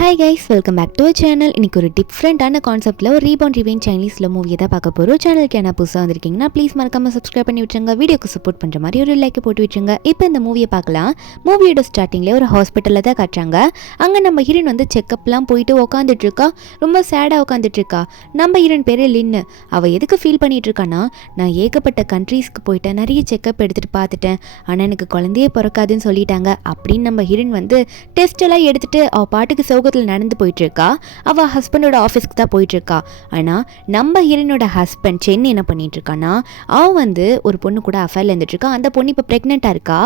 Hi guys, welcome back to channel. இன்னைக்கு ஒரு டிஃப்ரெண்டான கான்செப்ட்டில் ஒரு ரீபார்ன் ரிவெஞ்ச் சைனீஸில் மூவியை தான் பார்க்க போகிறோம். சேனலுக்கு என்ன புதுசாக வந்திருக்கீங்கன்னா ப்ளீஸ் மறக்காமல் சப்ஸ்கிரைப் பண்ணி விட்டுருங்க. வீடியோக்கு சப்போர்ட் பண்ணுற மாதிரி ஒரு லைக் போட்டு விட்டுருங்க. இப்போ இந்த மூவியை பார்க்கலாம். மூவியோட ஸ்டார்டிங்லேயே ஒரு ஹாஸ்பிட்டலில் தான் காட்டுறாங்க. அங்கே நம்ம ஹீரோயின் வந்து செக்கப்லாம் போயிட்டு உட்காந்துட்ருக்கா. ரொம்ப சேடாக உட்காந்துட்ருக்கா. நம்ம ஹீரோயின் பேர் லின்னு. அவள் எதுக்கு ஃபீல் பண்ணிகிட்டு இருக்கான்னா, நான் ஏகப்பட்ட கண்ட்ரீஸ்க்கு போயிட்டேன், நிறைய செக்கப் எடுத்துகிட்டு பார்த்துட்டேன், ஆனால் எனக்கு குழந்தையே பிறக்காதுன்னு சொல்லிட்டாங்க அப்படின்னு நம்ம ஹீரோயின் வந்து டெஸ்ட் எல்லாம் எடுத்துகிட்டு அவள் பாட்டுக்கு நடந்து போயிட்டு இருக்கா. அவ ஹஸ்பண்டோட ஆஃபீஸ்க்கு தான் போயிட்டு இருக்கா. ஆனா நம்ம ஹீரோனோட ஹஸ்பண்ட் சென் என்ன பண்ணிட்டு இருக்கானா, அவ வந்து ஒரு பொண்ணு கூட அஃபேர்ல இருந்துட்டு இருக்கா. அந்த பொண்ணு இப்ப பிரெக்னெண்டா இருக்கா.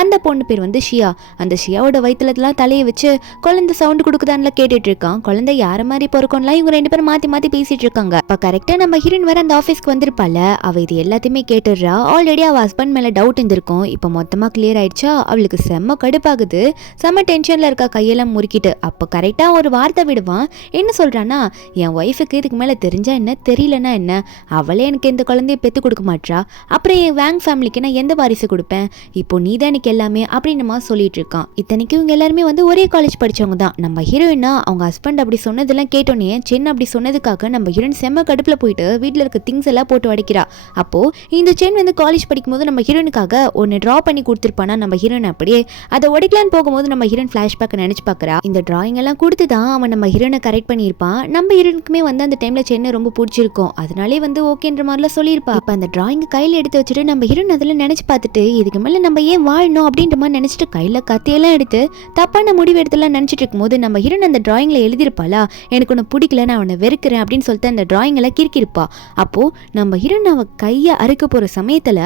அந்த பொண்ணு பேர் வந்து ஷியா. அந்த ஷியாவோட வயிற்றுலாம் தலையை வச்சு குழந்தை சவுண்ட் கொடுக்குதான்ல கேட்டுட்டு இருக்கான். குழந்தை யார மாதிரி பிறக்கும்லாம் இவங்க ரெண்டு பேரும் மாத்தி மாத்தி பேசிட்டு இருக்காங்க. அப்ப கரெக்டா நம்ம ஹீரோயின் வர அந்த ஆஃபீஸ்க்கு வந்திருப்பால, அவ இது எல்லாத்தையுமே கேட்டுடுறா. ஆல்ரெடி அவ ஹஸ்பண்ட் மேல டவுட் இருந்திருக்கும். இப்ப மொத்தமா கிளியர் ஆயிடுச்சா. அவளுக்கு செம்ம கடுப்பாகுது, செம்ம டென்ஷன்ல இருக்கா, கையெல்லாம் முறுக்கிட்டு. அப்ப கரெக்டா ஒரு வார்த்தை விடுவான். என்ன சொல்றான்னா, என் ஒய்ஃபுக்கு இதுக்கு மேல தெரிஞ்சா என்ன, தெரியலனா என்ன, அவளே எனக்கு எந்த குழந்தைய பெத்து கொடுக்க மாட்டா, அப்புறம் என் வேங் ஃபேமிலிக்கு நான் எந்த வாரிசு கொடுப்பேன், இப்போ நீ தான் எனக்கு எல்லாமே அப்படின்னு சொல்லிட்டு இருக்கான். இத்தனைக்கும் இவங்க எல்லாருமே வந்து ஒரே காலேஜ் படிச்சவங்க தான். நம்ம ஹீரோயினா அவங்க ஹஸ்பண்ட் அப்படி சொன்னதெல்லாம் கேட்டோன்னே சென் அப்படி சொன்னதுக்காக நம்ம ஹீரோயின் செம்ம கடுப்புல போயிட்டு வீட்டில் இருக்க திங்ஸ் எல்லாம் போட்டு உடைக்கிறா. அப்போ இந்த சென் வந்து காலேஜ் படிக்கும்போது நம்ம ஹீரோயினுக்காக ஒன்று ட்ரா பண்ணி கொடுத்துருப்பானா. நம்ம ஹீரோயின் அப்படியே அதை உடைக்கலான்னு போகும்போது நம்ம ஹீரோயின் ஃபிளாஷ்பேக் நினைச்சு பார்க்குறா. இந்த டிராயிங் எல்லாம் கொடுத்து தான் அவன் நம்ம ஹீரோனை கரெக்ட் பண்ணியிருப்பான். நம்ம ஹீரோனுக்குமே வந்து அந்த டைம்ல சென்னை ரொம்ப பிடிச்சிருக்கும். அதனாலே வந்து ஓகேன்ற மாதிரிலாம் சொல்லியிருப்பா. இப்போ அந்த டிராயிங் கையில் எடுத்து வச்சுட்டு நம்ம ஹீரோன் அதில் நினைச்சு பார்த்துட்டு இதுக்கு மேலே நம்ம ஏன் வாழணும் அப்படின்ற மாதிரி நினைச்சிட்டு கையில் கத்தியெல்லாம் எடுத்து தப்பான முடிவு எடுத்துலாம் நினைச்சிட்டு இருக்கும்போது நம்ம ஹீரோன் அந்த டிராயிங்ல எழுதியிருப்பாளா, எனக்கு ஒன்று பிடிக்கல, நான் அவனை வெறுக்கிறேன் அப்படின்னு சொல்லிட்டு அந்த டிராயிங் எல்லாம் கிறுக்கிருப்பா. அப்போ நம்ம ஹீரோன் அவ கையை அறுக்க போற சமயத்துல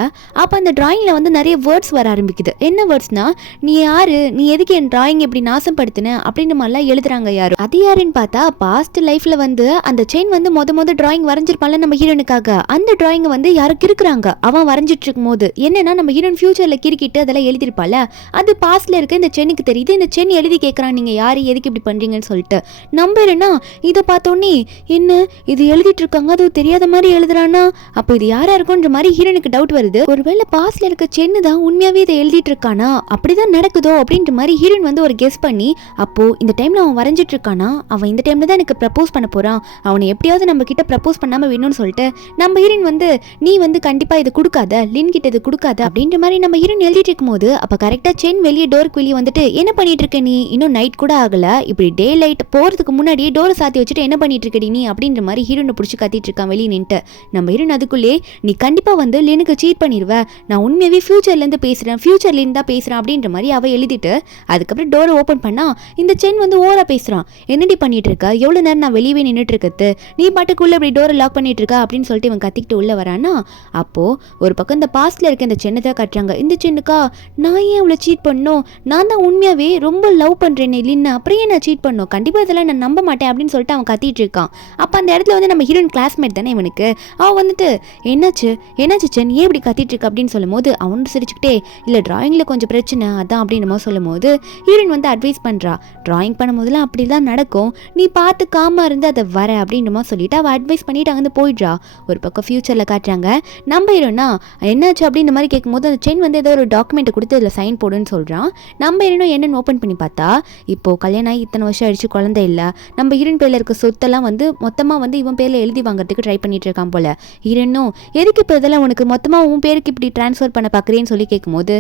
அப்ப அந்த டிராயிங்ல வந்து நிறைய வேர்ட்ஸ் வர ஆரம்பிக்குது. என்ன வேர்ட்ஸ்னா, நீ யாரு, நீ எதுக்கு என் டிராயிங் இப்படி நாசப்படுத்தின அப்படின்ற மாதிரிலாம் எழுதுறாங்க. யாரும் அது யாருன்னு பார்த்தா, பாஸ்ட் லைஃப்ல வந்து அந்த செயின் வந்து மொத டிராயிங் வரைஞ்சிருப்பால நம்ம ஹீரோனுக்காக. அந்த டிராயிங் வந்து யாரும் கிறுக்குறாங்க. அவன் வரைஞ்சிட்டு இருக்கும் போது என்னன்னா, நம்ம ஹீரோன் ஃபியூச்சர்ல கிறுக்கிட்டு அதெல்லாம் எழுதிருப்பால, அது பாஸ்ட்ல இருக்க இந்த சென்னுக்கு தெரியுது. இந்த சென் எழுதி கேட்கறான், நீங்க யாரு, எதுக்கு இப்படி பண்றீங்கன்னு சொல்லிட்டு. நம்புறேன்னா இதை பார்த்தோன்னே என்ன இது எழுதிட்டு இருக்காங்க, அது தெரியாத மாதிரி எழுதுறானா, அப்போ இது யாரா இருக்கும்ன்ற மாதிரி ஹீரோனுக்கு டவுட் வருது. ஒருவேளை பாஸ்ட்ல இருக்க சென்னு தான் உண்மையாவே இதை எழுதிட்டு இருக்கானா, அப்படிதான் நடக்குதோ அப்படின்ற மாதிரி ஹீரோன் வந்து ஒரு கெஸ் பண்ணி, அப்போ இந்த டைம்ல அவன் வரைஞ்சிட்டு இருக்கானா, அவன் இந்த டைம்ல தான் எனக்கு ப்ரப்போஸ் பண்ண போறான், அவனை எப்படியாவது நம்ம கிட்ட ப்ரப்போஸ் பண்ணாம வேணும்னு சொல்லிட்டு நம்ம ஹீரோயின் வந்து நீ வந்து கண்டிப்பா இது கொடுக்காத, லின் கிட்ட இது கொடுக்காத அப்படின்ற மாதிரி நம்ம ஹீரோயின் எழுதிட்டு இருக்கும்போது அப்ப கரெக்டா சென் வெளியே டோருக்கு வெளியே வந்துட்டு, என்ன பண்ணிட்டு இருக்க நீ, இன்னும் நைட் கூட ஆகல, இப்படி டே லைட் போறதுக்கு முன்னாடியே டோரை சாத்தி வச்சுட்டு என்ன பண்ணிட்டு இருக்கடி நீ அப்படின்ற மாதிரி ஹீரோனை பிடிச்சி கத்திட்டு இருக்கான் வெளியே நின்று. நம்ம ஹீரோயின் அதுக்குள்ளே, நீ கண்டிப்பா வந்து லினுக்கு சீட் பண்ணிடுவ, நான் உண்மையாவே ஃபியூச்சர்ல இருந்து பேசுறேன், ஃபியூச்சர்ல இருந்து தான் பேசுறேன் அப்படின்ற மாதிரி அவ எழுதிட்டு அதுக்கப்புறம் டோரை ஓபன் பண்ணா இந்த சென் வந்து ஓரா பேசுறான். என்னடி பண்ணிட்டு இருக்க, எவ்வளவு நேரம் நான் வெளியவே நின்றுட்டு இருக்கிறது, நீ பாட்டுக்குள்ள இப்படி டோரை லாக் பண்ணிட்டு இருக்க அப்படின்னு சொல்லிட்டு இவன் கத்திக்கிட்டு உள்ள வரானா. அப்போ ஒரு பக்கம் இந்த பாஸ்ட்ல இருக்க இந்த சென்னை தான் கட்டுறாங்க. இந்த சென்னுக்கா, நான் ஏன் அவளை சீட் பண்ணணும், நான் தான் உண்மையாவே ரொம்ப லவ் பண்றேன் இல்லைன்னா அப்புறம் ஏன் நான் சீட் பண்ணணும், கண்டிப்பா இதெல்லாம் நான் நம்ப மாட்டேன் அப்படின்னு சொல்லிட்டு அவன் கத்திட்டு இருக்கான். அப்ப அந்த இடத்துல வந்து நம்ம ஹீரோயின் கிளாஸ்மேட் தானே இவனுக்கு, அவன் வந்துட்டு என்னாச்சு என்னாச்சு சென், ஏன் இப்படி கத்திட்டு இருக்க அப்படின்னு சொல்லும் போது அவனு சிரிச்சுக்கிட்டே, இல்ல டிராயிங்ல கொஞ்சம் பிரச்சனை அதான் அப்படின்னு சொல்லும் போது ஹீரோயின் வந்து அட்வைஸ் பண்றா, டிராயிங் பண்ணும்போதுலாம் அப்படிதான் நடக்கும், நீ பார்த்து காமா இருந்து அதை வர அப்படின்னு சொல்லிட்டு அவள் அட்வைஸ் பண்ணிட்டு அங்கே போயிடுறா. ஒரு பக்கம் ஃபியூச்சரில் காட்டுறாங்க. நம்ம ஹீரோனா என்னாச்சு அப்படின்ற மாதிரி கேட்கும்போது அந்த சென் வந்து ஏதோ ஒரு டாக்குமெண்ட்டை கொடுத்து அதில் சைன் போடுன்னு சொல்கிறான். நம்ம ஹீரோனும் என்னென்னு ஓப்பன் பண்ணி பார்த்தா, இப்போ கல்யாணம் ஆகி இத்தனை வருஷம் ஆயிடுச்சு, குழந்தை இல்லை, நம்ம ஹீரோயின் பேரில் இருக்க சொத்தெல்லாம் வந்து மொத்தமாக வந்து இவன் பேரில் எழுதி வாங்குறதுக்கு ட்ரை பண்ணிட்டு இருக்கான் போல. ஹீரோனும் எதுக்கு இப்போ இதெல்லாம் உனக்கு மொத்தமாக உன் பேருக்கு இப்படி ட்ரான்ஸ்ஃபர் பண்ண பார்க்குறேன்னு சொல்லி கேட்கும்போது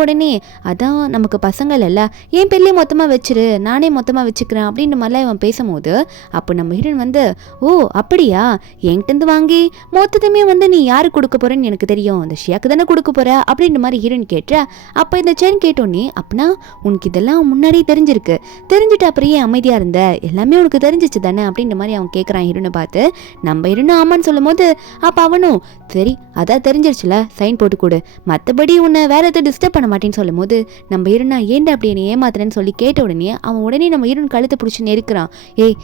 உடனே அதான் நமக்கு பசங்கள் இல்லை, என் பேர்லேயே மொத்தமாக வச்சிரு, நானே மொத்தமாக வச்சுக்கிறேன் அப்படின்ற மாதிரிலாம் இவன் பேசும்போது அப்போ நம்ம ஹீரோயின் வந்து, ஓ அப்படியா, என்கிட்ட வாங்கி மொத்தத்தையுமே வந்து நீ யாருக்கு கொடுக்க போறேன்னு எனக்கு தெரியும், அந்த ஷியாக்கு தானே கொடுக்க போற அப்படின்ற மாதிரி ஹீரோயின் கேட்ட. அப்போ இந்த சென் கேட்டோன்னே, அப்படின்னா உனக்கு இதெல்லாம் முன்னாடியே தெரிஞ்சிருக்கு, தெரிஞ்சுட்டு அப்புறம் ஏன் அமைதியா இருந்த, எல்லாமே உனக்கு தெரிஞ்சிச்சு தானே அப்படின்ற மாதிரி அவன் கேட்குறான் ஹீரோனை பார்த்து. நம்ம ஹீரோனும் ஆமான்னு சொல்லும் போது அப்போ அவனும் சரி அதான் தெரிஞ்சிருச்சுல, சைன் போட்டு கொடு, மற்றபடி உன்னை வேற எதுவும் டிஸ்டர்ப் பண்ண மாட்டேன்னு சொல்லும் போது நம்ம ஹீரோனா ஏன்டா அப்படி என்ன ஏமாத்துறேன்னு சொல்லி கேட்ட உடனே அவன் உடனே நம்ம ஹீரோன் கழுத்தை பிடிச்சி நெருக்கிறான். ஏய்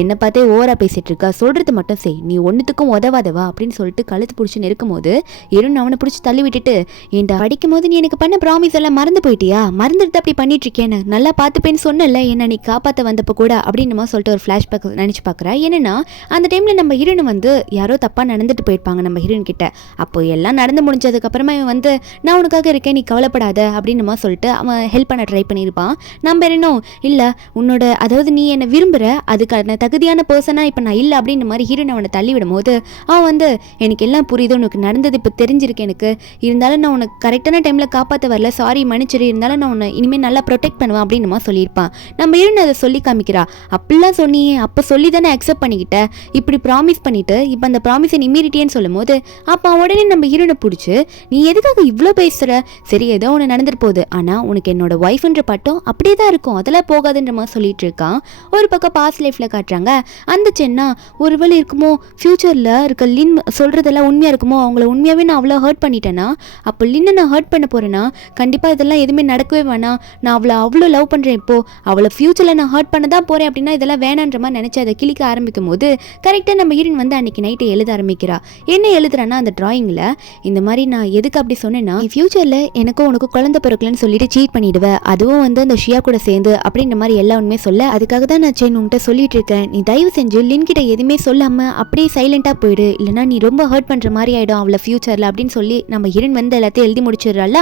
என்னை பார்த்தே ஓவரா பேசிட்டு இருக்கா, சொல்றது மட்டும் செய், நீ ஒன்னுத்துக்கும் உதவாதவா அப்படின்னு சொல்லிட்டு கழுத்து பிடிச்சி நெருக்கும் போது ஹீரோன் அவனை பிடிச்சி தள்ளி விட்டுட்டு, ஏண்டா படிக்கும் போது நீ எனக்கு பண்ண ப்ராமிஸ் எல்லாம் மறந்து போயிட்டியா, மறந்துட்டு அப்படி பண்ணிட்டு இருக்கேன்னு நல்லா பார்த்துப்பேன்னு சொன்னல என்ன நீ காப்பாற்ற வந்தப்போ கூட அப்படின்னு சொல்லிட்டு ஒரு ஃபிளாஷ்பேக் நினைச்சு பார்க்குறா. என்னன்னா அந்த டைம்ல நம்ம ஹீரோன் வந்து யாரோ தப்பா நடந்துட்டு போயிருப்பாங்க நம்ம ஹீரோயின் கிட்ட. அப்போ எல்லாம் நடந்து முடிஞ்சதுக்கு அப்புறமா இவன் வந்து நான் உனக்காக இருக்கேன், நீ கவலைப்படாத அப்படின்னு சொல்லிட்டு அவன் ஹெல்ப் பண்ண ட்ரை பண்ணியிருப்பான். நம்ம இன்னும் இல்லை உன்னோட அதாவது நீ என்னை விரும்புகிற அதுக்கான தகுதியான பர்சனாக இப்போ நான் இல்லை அப்படின்ற மாதிரி ஹீரோயின் அவனை தள்ளி விடும்போது அவன் வந்து எனக்கு எல்லாம் புரியுது, உனக்கு நடந்தது இப்போ தெரிஞ்சிருக்கு எனக்கு, இருந்தாலும் நான் உனக்கு கரெக்டான டைமில் காப்பாற்ற வரல, சாரி மன்னிச்சிரு, இருந்தாலும் நான் உன்னை இனிமேல் நல்லா ப்ரொடெக்ட் பண்ணுவேன் அப்படின்னுமா சொல்லியிருப்பான். நம்ம ஹீரோயின் அதை சொல்லி காமிக்கிறா. அப்படிலாம் சொன்னியே, அப்போ சொல்லி தானே அக்செப்ட் பண்ணிக்கிட்ட, இப்படி ப்ராமிஸ் பண்ணிட்டு இப்போ அந்த ப்ராமிஸை நீ மீறிட்டேன்னு சொல்லும் போது அப்போ உடனே நம்ம ஹீரோனை பிடிச்சி நீ எதுக்காக இவ்வளோ பேசுகிற, சரி ஏதோ ஒன்று நடந்துட்டு போகுது, ஆனால் உனக்கு என்னோட ஒய்ஃப்ன்ற பட்டம் அப்படியே தான் இருக்கும், அதெல்லாம் போகாதுன்ற மாதிரி சொல்லிட்டு இருக்கான். ஒரு பக்கம் பாஸ்ட் லைஃப்பில் காட்டுறாங்க. அந்த சென்னா ஒருவேளை இருக்குமோ ஃப்யூச்சரில் இருக்க லின் சொல்கிறதெல்லாம் உண்மையாக இருக்குமோ, அவங்கள உண்மையாகவே நான் அவ்வளோ ஹர்ட் பண்ணிட்டேன்னா, அப்போ லின்னை நான் ஹர்ட் பண்ண போகிறேன்னா கண்டிப்பாக இதெல்லாம் எதுவுமே நடக்கவே வேணாம், நான் அவளை அவ்வளோ லவ் பண்ணுறேன், இப்போது அவளை ஃப்யூச்சரில் நான் ஹர்ட் பண்ண தான் போகிறேன் அப்படின்னா இதெல்லாம் வேணான்ற மாதிரி நினச்சி அதை கிளிக்க ஆரம்பிக்கும் போது கரெக்டாக நம்ம ஹீரோயின் வந்து அன்றைக்கி நைட்டை எழுத ஆரம்பிக்கிறா. என்ன எழுதுறான்னா அந்த டிராயிங்கில் இந்த மாதிரி நான் எதுக்கு அப்படி சொன்னேன்னா, ஃப்யூச்சரில் எனக்கும் உனக்கு குழந்தை பிறக்கலன்னு சொல்லிட்டு சீட் பண்ணிடுவேன், அதுவும் வந்து அந்த ஷியா கூட சேர்ந்து அப்படின்ற மாதிரி எல்லா உண்மையே சொல்ல, அதுக்காக தான் நான் சென் உன்கிட்ட சொல்லிட்டு இருக்கேன், நீ தயவு செஞ்சு லின் கிட்ட எதுவுமே சொல்லாமல் அப்படியே சைலண்டாக போயிடு, இல்லைனா நீ ரொம்ப ஹர்ட் பண்ணுற மாதிரி ஆகிடும் அவளை ஃப்யூச்சரில் அப்படின்னு சொல்லி நம்ம ஹீரோயின் வந்து எல்லாத்தையும் எழுதி முடிச்சிடுறாள்.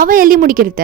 அவள் எழுதி முடிக்கிறத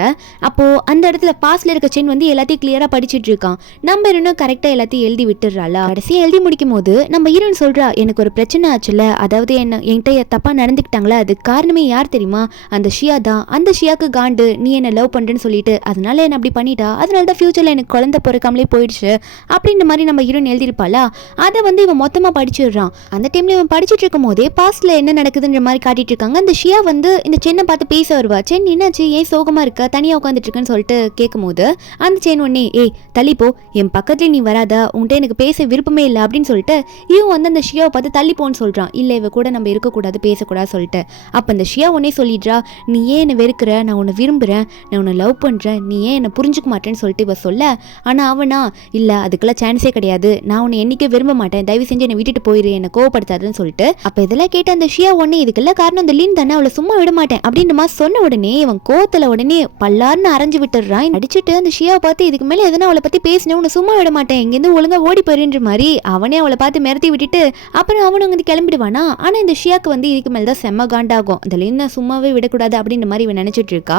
அப்போது அந்த இடத்துல பாஸ்டில் இருக்க சென் வந்து எல்லாத்தையும் கிளியராக படிச்சுட்டு இருக்கான். நம்ம இன்னும் கரெக்டாக எல்லாத்தையும் எழுதி விட்டுடுறாளா. கடைசியாக எழுதி முடிக்கும் போது நம்ம ஹீரோயின் சொல்கிறா, எனக்கு ஒரு பிரச்சனை ஆச்சுல, அதாவது என்கிட்ட தப்பாக நடந்துக்கிட்டாங்களா, அது காரணமே யார் தெரியுமா, அந்த ஷியா தான், அந்த ஷியாவுக்கு காண்டு நீ என்னை லவ் பண்ணுறேன்னு சொல்லிட்டு அதனால என்ன அப்படி பண்ணிட்டா, அதனால தான் ஃப்யூச்சரில் எனக்கு குழந்தை பிறக்காமலே போயிடுச்சு அப்படின்ற மாதிரி நம்ம ஹீரோயின் எழுதியிருப்பாளா. அதை வந்து இவன் மொத்தமாக படிச்சிடுறான். அந்த டைமில் இவன் படிச்சுட்டு இருக்கும் போதே பாஸ்டில் என்ன நடக்குதுன்ற மாதிரி காட்டிட்டு இருக்காங்க. அந்த ஷியா வந்து இந்த சென்னை பார்த்து பேச வருவா. சென் என்னாச்சு, ஏன் சோகமாக இருக்க, தனியாக உட்காந்துட்டு இருக்குன்னு சொல்லிட்டு கேட்கும்போது அந்த சென் உடனே ஏய் தள்ளிப்போ, என் பக்கத்துலேயே நீ வராதா, உன்கிட்ட எனக்கு பேச விருப்பமே இல்லை அப்படின்னு சொல்லிட்டு இவன் வந்து அந்த ஷியாவை பார்த்து தள்ளிப்போன்னு சொல்கிறான். இல்லை இவ கூட நம்ம இருக்கக்கூடாது பேசக்கூடாது சொல்லிட்டு. அப்போ அந்த ஷியா உடனே சொல்லிடுறா, நீ ஏன் என்னை வெறுக்கிற, நான் உன்னை விரும்புகிறேன், நான் உன்னை லவ் பண்ணுறேன், நீ ஏன் என்னை புரிஞ்சுக்க மாட்டேன்னு சொல்லிட்டு இவ சொல்ல, ஆனால் அவனா இல்லை அதுக்கெல்லாம் சான்ஸே கிடையாது, நான் உன்னை என்றைக்கே விரும்ப மாட்டேன், தயவு செஞ்சு என்னை விட்டுட்டு போயிரு, என்னை கோவப்படுத்தாதுன்னு சொல்லிட்டு. அப்போ இதெல்லாம் கேட்ட அந்த ஷியா உடனே இதுக்கெல்லாம் காரணம் அந்த லின் தானே, அவளை சும்மா விட மாட்டேன் அப்படின்ற மாதிரி சொன்ன உடனே இவன் கோவத்தில் உடனே பல்லாருன்னு அரைஞ்சு விட்டுறான். அடிச்சுட்டு அந்த ஷியாவை பார்த்து இதுக்கு மேலே எதனா அவளை பற்றி பேசினேன் உன்னை சும்மா விட மாட்டேன், இங்கேருந்து ஒழுங்காக ஓடி போயிருன்ற மாதிரி அவனே அவளை பார்த்து மிரட்டி விட்டுட்டு அப்புறம் அவனு வந்து கிளம்பிடுவானா. ஆனால் இந்த ஷியாக்கு வந்து இதுக்கு மேலே தான் செம்ம காண்டாகும், இந்த லின்னை சும்மாவே விடக்கூடாது அப்படின்ற மாதிரி இவன் நினச்சிட்டு இருக்கா.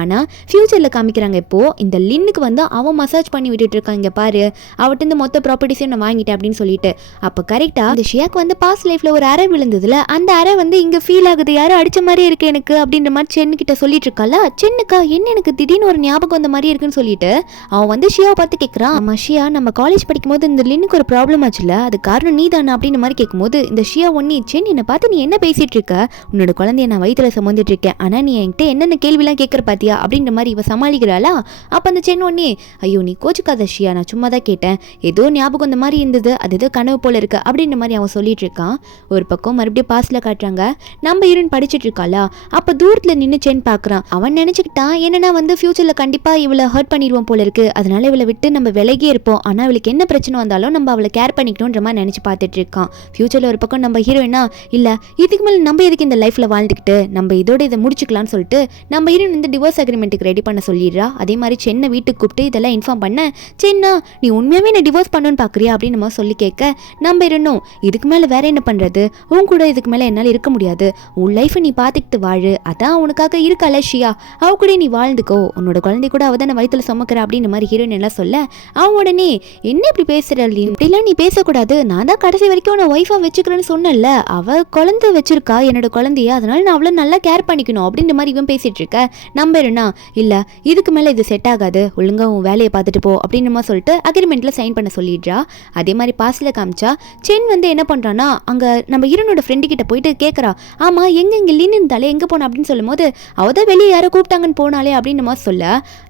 ஆனால் ஃபியூச்சரில் காமிக்கிறாங்க இப்போது இந்த லின்னுக்கு வந்து அவன் மசாஜ் பண்ணி விட்டுட்டு இருக்கான், இங்கே பாரு அவட்டு மொத்த ப்ராப்பர்ட்டிஸையும் நான் வாங்கிட்டேன் அப்படின்னு சொல்லிட்டு. அப்போ கரெக்டாக இந்த ஷியாக்கு வந்து பாஸ்ட் லைஃப்பில் ஒரு அறை விழுந்ததுல அந்த அறை வந்து இங்கே ஃபீல் ஆகுது, யாரும் அடித்த மாதிரி இருக்கு எனக்கு அப்படின்ற மாதிரி சென்னுக்கிட்ட சொல்லிட்டு இருக்காளா. சென்னுக்கா என்ன எனக்கு திடீர்னு ஒரு ஞாபகம் வந்த மாதிரி இருக்குன்னு சொல்லிட்டு அவன் வந்து ஷியாவை பார்த்து கேட்குறான், அம்மா ஷியா நம்ம காலேஜ் படிக்கும் போது இந்த லின்னுக்கு ஒரு ப்ராப்ளம் ஆச்சுல, அது காரணம் நீ தானே அப்படின்ற மாதிரி கேட்கும்போது இந்த ஷியா ஒன்னி சென் என்னை பார்த்து நீ என்ன பேசிட்டு இருக்க, உன்னோட குழந்தைய நான் வயிற்றுல சுமந்துட்டு இருக்கேன், ஆனால் நீ என்கிட்ட என்னென்ன கேள்விலாம் கேட்குற பாத்தியா அப்படின்ற மாதிரி இவ சமாளிக்கிறாளா. அப்போ அந்த சென் ஒன்னி ஐயோ நீ கோச்சுக்காத ஷியா, நான் சும்மா தான் கேட்டேன், ஏதோ ஞாபகம் அந்த மாதிரி இருந்தது, அது ஏதோ கனவு போல இருக்கு அப்படின்ற மாதிரி அவன் சொல்லிட்டு இருக்கான். ஒரு பக்கம் மறுபடியும் பாஸ்ல காட்டுறாங்க, நம்ம ஹீரோயின் படிச்சுட்டு இருக்காளா. அப்போ தூரத்தில் நின்று சென் பார்க்குறான். அவன் நினச்சிக்கிட்டான் என்னன்னா வந்து ஃபியூச்சரில் கண்டிப்பாக இவளை ஹர்ட் பண்ணிடுவோம் போல இருக்கு, அதனால இவளை விட்டு நம்ம விலகி இருப்போம், ஆனால் அவளுக்கு என்ன பிரச்சனை வந்தாலும் நம்ம அவளை கேர் பண்ணிக்கணுன்ற மாதிரி நினச்சி பார்த்துட்டு இருக்கான். ஃபியூச்சரில் ஒரு பக்கம் நம்ம ஹீரோயினா இல்லை இதுக்கு மேலே நம்ம எதுக்கு இந்த லைஃப்பில் வாழ்ந்துக்கிட்டு நம்ம இதோட இதை முடிச்சுக்கலாம்னு சொல்லிட்டு நம்ம ஹீரோயின் வந்து டிவோர்ஸ் அக்ரிமெண்ட்டுக்கு ரெடி பண்ண சொல்லிடுறா. அதே மாதிரி சென்னை வீட்டுக்கு கூப்பிட்டு இதெல்லாம் இன்ஃபார்ம் பண்ண, சென்னா நீ உண்மையாகவே என்ன டிவோர்ஸ் பண்ணணும்னு பார்க்குறியா அப்படின்னு நம்ம சொல்லி கேட்க, நம்ம இருந்தோம் இதுக்கு மேலே வேற என்ன பண்ணுறது, உன் கூட இதுக்கு மேலே என்னால் இருக்க முடியாது, உன் லைஃப்பை நீ பார்த்துக்கிட்டு வாழு, அதான் உனக்காக இருக்கால ஷியா, அவ கூட நீ வாழ்ந்துக்கோ, உன்னோட குழந்தை கூட அவ தானே வயிற்றுல சுமக்கிற அப்படின்னு மாதிரி ஹீரோயின் எல்லாம் சொல்ல, அவன் உடனே என்ன இப்படி பேசுற, இப்படிலாம் நீ பேசக்கூடாது, நான் தான் கடைசி வரைக்கும் உன்னை ஒய்ஃபா வச்சுக்கிறேன்னு சொன்னல, அவ குழந்தை வச்சிருக்கா என்னோட குழந்தைய, அதனால நான் அவளை நல்லா கேர் பண்ணிக்கணும் அப்படின்ற மாதிரி இவன் பேசிட்டு இருக்க. நம்பருனா இல்லை இதுக்கு மேலே இது செட் ஆகாது, ஒழுங்கா உன் வேலையை பார்த்துட்டு போ அப்படின்னு மாதிரி சொல்லிட்டு அக்ரிமெண்ட்ல சைன் பண்ண சொல்லிடுறா. அதே மாதிரி பாஸ்ல காமிச்சா சென் வந்து என்ன பண்றான்னா அங்க நம்ம ஹீரோனோட ஃப்ரெண்டு கிட்ட போயிட்டு கேட்கறா, ஆமா எங்க இங்க லின் இருந்தாலே எங்க போன அப்படின்னு சொல்லும் போது அவதான் வெளியே யாரோ கூப்பிட்டாங்கன்னு போனாலே அப்படின்னு மாதிரி சொல்ல,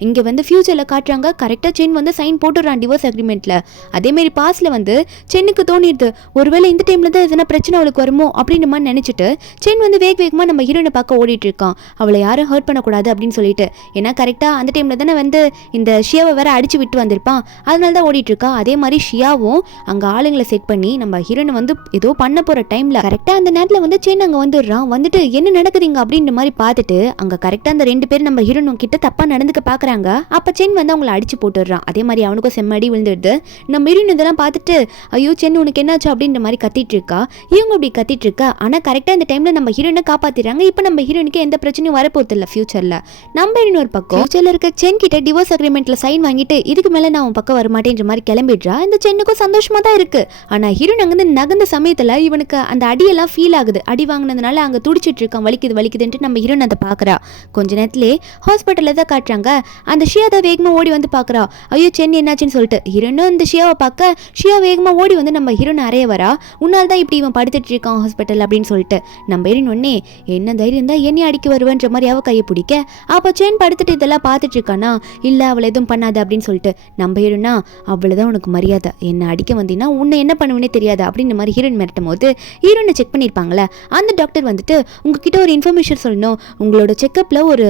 இங்க வந்து ஃபியூச்சர்ல காட்டுறாங்க கரெக்டா சென் வந்து சைன் போட்டுறான் டிவோர்ஸ் அக்ரிமெண்ட்ல. அதே மாதிரி பாஸ்ல வந்து சென்னுக்கு தோணிடுது ஒருவேளை இந்த டைம்ல தான் எதனா பிரச்சனை அவளுக்கு வருமோ அப்படின்னு மாதிரி நினைச்சிட்டு சென் வந்து வேகமா நம்ம ஹீரோனை பார்க்க ஓடிட்டு இருக்கான், அவளை யாரும் ஹர்ட் பண்ணக்கூடாது அப்படின்னு சொல்லிட்டு. ஏன்னா கரெக்டா அந்த டைம்ல தானே வந்து இந்த ஷியாவை வேற அடிச்சு விட்டு வந்திருப்பான், அதனால தான் ஓடிட்டு இருக்கா. அதே மாதிரி ஷியாவும் அங்க ஆளுங்களை செட் பண்ணி நம்ம ஹீரோனை வந்து ஏதோ பண்ண போற டைம்ல கரெக்டா அந்த நேரத்துல வந்து சென் அங்க வந்துடுறான். வந்துட்டு என்ன நடக்குதுங்க அப்படின்ற மாதிரி பார்த்துட்டு அங்க கரெக்டா அந்த ரெண்டு பேரும் நம்ம ஹீரோன் கிட்ட தப்பா நடந்துக்க பாக்குறாங்க. அப்ப சென் வந்து அவங்களை அடிச்சு போட்டுடுறான். அதே மாதிரி அவனுக்கும் செம்மடி விழுந்துடுது. நம்ம ஹீரோன் இதெல்லாம் பார்த்துட்டு ஐயோ சென் உனக்கு என்னாச்சு அப்படின்ற மாதிரி கத்திட்டு இருக்கா. இவங்க அப்படி கத்திட்டு இருக்கா. ஆனா கரெக்டா இந்த டைம்ல நம்ம ஹீரோனை காப்பாத்திடுறாங்க. இப்ப நம்ம ஹீரோனுக்கு எந்த பிரச்சனையும் வரப்போறது இல்ல ஃபியூச்சர்ல. நம்ம ஹீரோன் ஒரு பக்கம் ஃபியூச்சர்ல இருக்க சென் கிட்ட டிவோர்ஸ் அக்ரிமெண்ட்ல சைன் வாங்கிட்டு இதுக்கு மேல நான் உன் பக்கம் வரமாட்டேன்ற மாதிரி கிளம்பிடுறா. இந்த சென்னுக்கும் சந்தோஷமா தான் இருக்கு. ஆனா ஹீரோன் அங்கிருந்து நகர்ந்த சமயத்துல இவனுக்கு அந்த அடியெல்லாம் ஃபீல் ஆகுது. அடி வாங்கினதுனால அங்க துடிச்சிட்டு இருக்கான், வலிக்குதுன்ட்டு நம்ம ஹீரோன் அதை பாக்குறா. கொஞ்ச நேரத்திலே ஹாஸ்பிட்டல்ல தான் காட்டுறாங்க. அந்த ஷியா தான் வேகமா ஓடி வந்து பாக்குறா. ஐயோ சென்னி என்னாச்சுன்னு சொல்லிட்டு ஹீரோனும் இந்த ஷியாவை பார்க்க ஷியா வேகமா ஓடி வந்து நம்ம ஹீரோன் அறைய வரா. உன்னால் தான் இப்படி இவன் படுத்துட்டு இருக்கான் ஹாஸ்பிட்டல் அப்படின்னு சொல்லிட்டு நம்ம ஹீரோன் ஒன்னே என்ன தைரியம் தான் என்னை அடிக்க வருவேன்ற மாதிரி அவ கையை பிடிக்க அப்போ சென் படுத்துட்டு இதெல்லாம் பார்த்துட்டு இருக்கானா. இல்ல அவளை எதுவும் பண்ணாது அப்படின்னு சொல்லிட்டு நம்ம ஹீரோனா அவ்வளவுதான் உனக்கு மரியாதை, என்ன அடிக்க வந்தீங்கன்னா உன்னை என்ன பண்ணுவேனே தெரியாது அப்படின்னு மாதிரி ஹீரோன் மிரட்டும் போது ஹீரோனை செக் பண்ணியிருப்பாங்களே அந்த டாக்டர் வந்துட்டு உங்ககிட்ட ஒரு இன்ஃபர்மேஷன் சொல்லணும், உங்களோட செக்அப்ல ஒரு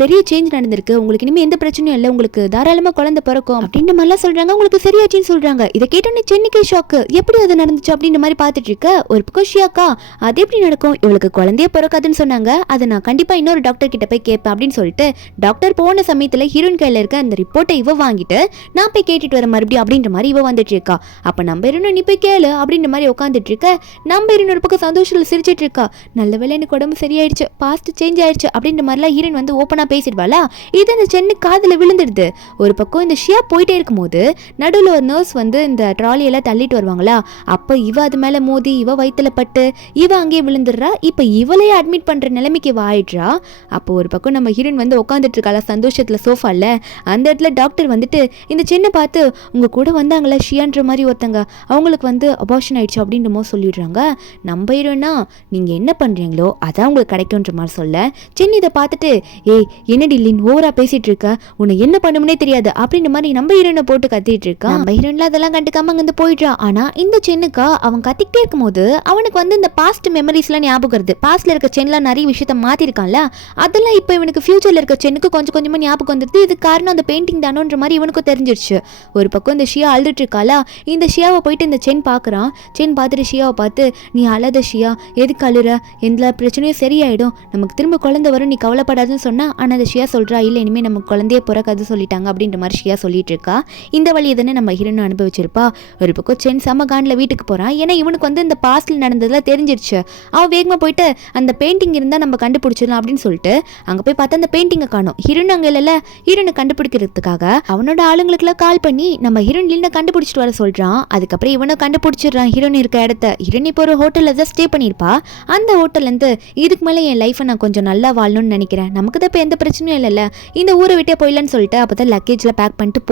பெரிய சேஞ்ச் நடந்திருக்கு, உங்களுக்கு இனிமேல் எந்த பிரச்சனையும் இல்லை, உங்களுக்கு தாராளமாக குழந்தை பிறக்கும் அப்படின்ற மாதிரிலாம் சொல்றாங்க. உங்களுக்கு சரியாச்சுன்னு சொல்றாங்க. இதை கேட்டோன்னே சென்னிக்கே ஷாக்கு. எப்படி அது நடந்துச்சு அப்படின்ற மாதிரி பார்த்துட்டு இருக்க ஒரு பக்கம் ஷியாக்கா அது எப்படி நடக்கும், இவளுக்கு குழந்தையே பிறக்காதுன்னு சொன்னாங்க, அதை நான் கண்டிப்பா இன்னொரு டாக்டர் கிட்ட போய் கேட்பேன் அப்படின்னு சொல்லிட்டு டாக்டர் போன சமயத்துல ஹீரோயின் கையில இருக்க அந்த ரிப்போர்ட்டை இவ வாங்கிட்டு நான் போய் கேட்டுட்டு வர மறுபடியும் அப்படின்ற மாதிரி இவ வந்துட்டு இருக்கா. அப்ப நம்ம ஹீரோன் நீ போய் கேளு அப்படின்ற மாதிரி உட்காந்துட்டு இருக்க. நம்ம ஹீரோன் ஒரு பக்கம் சந்தோஷத்துல சிரிச்சிட்டு இருக்கா. நல்ல வேளை எனக்கு உடம்பு சரியாயிடுச்சு, பாஸ்ட் சேஞ்ச் ஆயிடுச்சு அப்படின்ற மாதிரிலாம் ஹீரோயின் வந்து ஓப்பனா பேசிடுவாளா. இது அந்த சென்னு காதுல விழுந்துடுது. ஒரு பக்கம் இந்த ஷியா போயிட்டே இருக்கும்போது நடுவில் ஒரு நர்ஸ் வந்து இந்த ட்ராலியெல்லாம் தள்ளிட்டு வருவாங்களா. அப்போ இவ அது மேலே மோதி இவ வயிற்றுல பட்டு இவ அங்கேயே விழுந்துடுறா. இப்போ இவளையே அட்மிட் பண்ணுற நிலைமைக்கு ஆயிடுறா. அப்போ ஒரு பக்கம் நம்ம ஹீரோயின் வந்து உட்காந்துட்டு இருக்காளா சந்தோஷத்தில் சோஃபால. அந்த இடத்துல டாக்டர் வந்துட்டு இந்த சின்ன பார்த்து உங்க கூட வந்தாங்களா ஷியான்ற மாதிரி ஒருத்தங்க, அவங்களுக்கு வந்து அபார்ஷன் ஆயிடுச்சு அப்படின்ற மாதிரி சொல்லிடுறாங்க. நம்ம ஹீரோனா நீங்கள் என்ன பண்ணுறீங்களோ அதான் உங்களுக்கு கிடைக்கும்ன்ற மாதிரி சொல்ல சின்ன இதை பார்த்துட்டு ஏய் என்னடி லின் ஓவரா பேசிட்டு இருக்க, உன்னை என்ன பண்ணும்னே தெரியாது அப்படின்ற மாதிரி நம்ம ஹீரோனை போட்டு கத்திட்டு இருக்கா. நம்ம ஹீரோன்ல அதெல்லாம் கண்டுக்காம அங்கிருந்து போயிடுறான். ஆனா இந்த சென்னுக்கா அவன் கத்திக்கிட்டே இருக்கும் போது அவனுக்கு வந்து இந்த பாஸ்ட் மெமரிஸ்லாம் ஞாபகம் வருது. பாஸ்ட்ல இருக்க சென்லாம் நிறைய விஷயத்த மாத்திருக்கான்ல, அதெல்லாம் இப்போ இவனுக்கு ஃபியூச்சர்ல இருக்க சென்னுக்கு கொஞ்சம் கொஞ்சமா ஞாபகம் வந்துருது. இது காரணம் அந்த பெயிண்டிங் தானோன்ற மாதிரி இவனுக்கும் தெரிஞ்சிருச்சு. ஒரு பக்கம் இந்த ஷியா அழுதுட்டு இருக்காளா. இந்த ஷியாவை போயிட்டு இந்த சென் பாக்குறான். சென் பார்த்துட்டு ஷியாவை பார்த்து நீ அழத ஷியா, எதுக்கு அழுற, எந்த பிரச்சனையும் சரியாயிடும், நமக்கு திரும்ப குழந்தை வரும், நீ கவலைப்படாதுன்னு சொன்னா. ஆனா அந்த ஷியா சொல்றா இல்லை இனிமே நமக்கு குழந்தைய பிறக்காது சொல்லிட்டாங்க அப்படின்ற மாதிரி ஷியா சொல்லிட்டு இருக்கா. இந்த வழி தானே நம்ம ஹீரோன் அனுபவிச்சிருப்பா. ஒரு பக்கம் சென் செம காண்டில் வீட்டுக்கு போறான். ஏன்னா இவனுக்கு வந்து இந்த பாஸ்ட்ல நடந்ததுல தெரிஞ்சிருச்சு. அவன் வேகமா போயிட்டு அந்த பெயிண்டிங் இருந்தா நம்ம கண்டுபிடிச்சிடலாம் அப்படின்னு சொல்லிட்டு அங்க போய் பார்த்தா அந்த பெயிண்டிங்கை காணும். ஹீரோன் அங்க இல்ல. ஹீரோனை கண்டுபிடிக்கிறதுக்காக அவனோட ஆளுங்களுக்குலாம் கால் பண்ணி நம்ம ஹீரோன் லின்னை கண்டுபிடிச்சிட்டு வர சொல்றான். அதுக்கப்புறம் இவனை கண்டுபிடிச்சிடுறான் ஹீரோன் இருக்க இடத்த. ஹீரோன் இப்போ ஒரு ஹோட்டல்ல தான் ஸ்டே பண்ணியிருப்பா. அந்த ஹோட்டல்ல இருந்து இதுக்கு மேலே என் லைஃபை நான் கொஞ்சம் நல்லா வாழணும்னு நினைக்கிறேன், நமக்கு தான் இப்போ எந்த பிரச்சனையும் இல்லைல்ல, இந்த ஊரை விட்டே போயிடலான்னு சொல்லிட்டு அப்பதான் லக்கேஜ்ல பேக் பண்ணிட்டு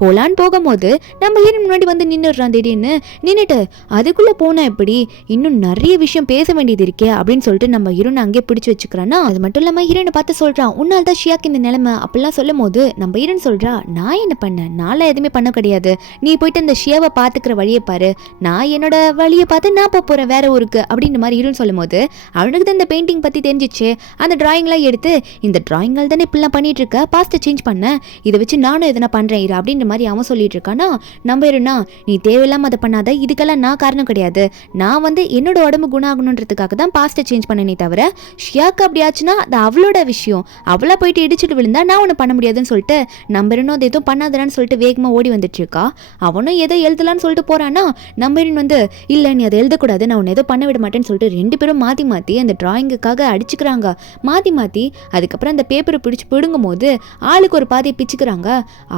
போலான்னு போகும்போது நம்ம ஹீரோன் முன்னாடி வந்து நின்றுடுறான். திடீர்னு நின்றுட்டு அதுக்குள்ள போனா எப்படி, இன்னும் நிறைய விஷயம் பேச வேண்டியது இருக்கே அப்படின்னு சொல்லிட்டு நம்ம ஹீரோன் அங்கே பிடிச்சு வச்சுக்கிறான்னா. அது மட்டும் இல்லாம ஹீரோனை பார்த்து சொல்றான் உன்னால் தான் ஷியாக்கு இந்த நிலைமை அப்படிலாம் சொல்லும் போது நம்ம ஹீரோன் சொல்றா நான் என்ன பண்ணேன், நான்லாம் எதுவுமே பண்ண கிடையாது, நீ போயிட்டு அந்த ஷியாவை பாத்துக்கிற வழியை பாரு, நான் என்னோட வழியை பார்த்து நான் போறேன் வேற ஊருக்கு அப்படின்ற மாதிரி ஹீரோன் சொல்லும் போது அவனுக்கு தான் இந்த பெயிண்டிங் பத்தி தெரிஞ்சிச்சு. அந்த டிராயிங்லாம் எடுத்து இந்த டிராயிங்கால் தானே இப்படிலாம் பண்ணிட்டு இருக்க, பாஸ்ட்டை சேஞ்ச் பண்ண, இதை வச்சு நானும் எதனா பண்றேன் இரு அப்படின்ற மாதிரி அவன் சொல்லிட்டு இருக்கானா. நம்ம ஹீரோனா நீ தேவையில்லாம அதை பண்ணாத, இதுக்கெல்லாம் நான் காரணம் கிடையாது, நான் வந்து என்னோட உடம்பு குணாகணுன்றதுக்காக தான் பாஸ்ட்டை சேஞ்ச் பண்ணனே தவிர ஷியாக்கு அப்படி ஆச்சுன்னா அது அவளோட விஷயம், அவளா போயிட்டு இடிச்சுட்டு விழுந்தா நான் ஒன்று பண்ண முடியாதுன்னு சொல்லிட்டு நம்ம ஹீரோனும் அது எதுவும் பண்ணாதான்னு சொல்லிட்டு வேகமா ஓடி வந்துட்டு இருக்கா. அவனும் ஏதோ எழுதலான்னு சொல்லிட்டு போறானா. நம்ம ஹீரோன் வந்து இல்ல நீ அதை எழுதக்கூடாது, நான் உன்னை ஏதோ பண்ண விட மாட்டேன்னு சொல்லிட்டு ரெண்டு பேரும் மாத்தி அந்த டிராயிங்குக்காக அடிச்சுக்கிறாங்க. மாத்தி அதுக்கப்புறம் அந்த பேப்பரை பிடிச்சு பிடுங்கும் போது ஆளுக்கு ஒரு பாதியை பிச்சுக்கிறாங்க.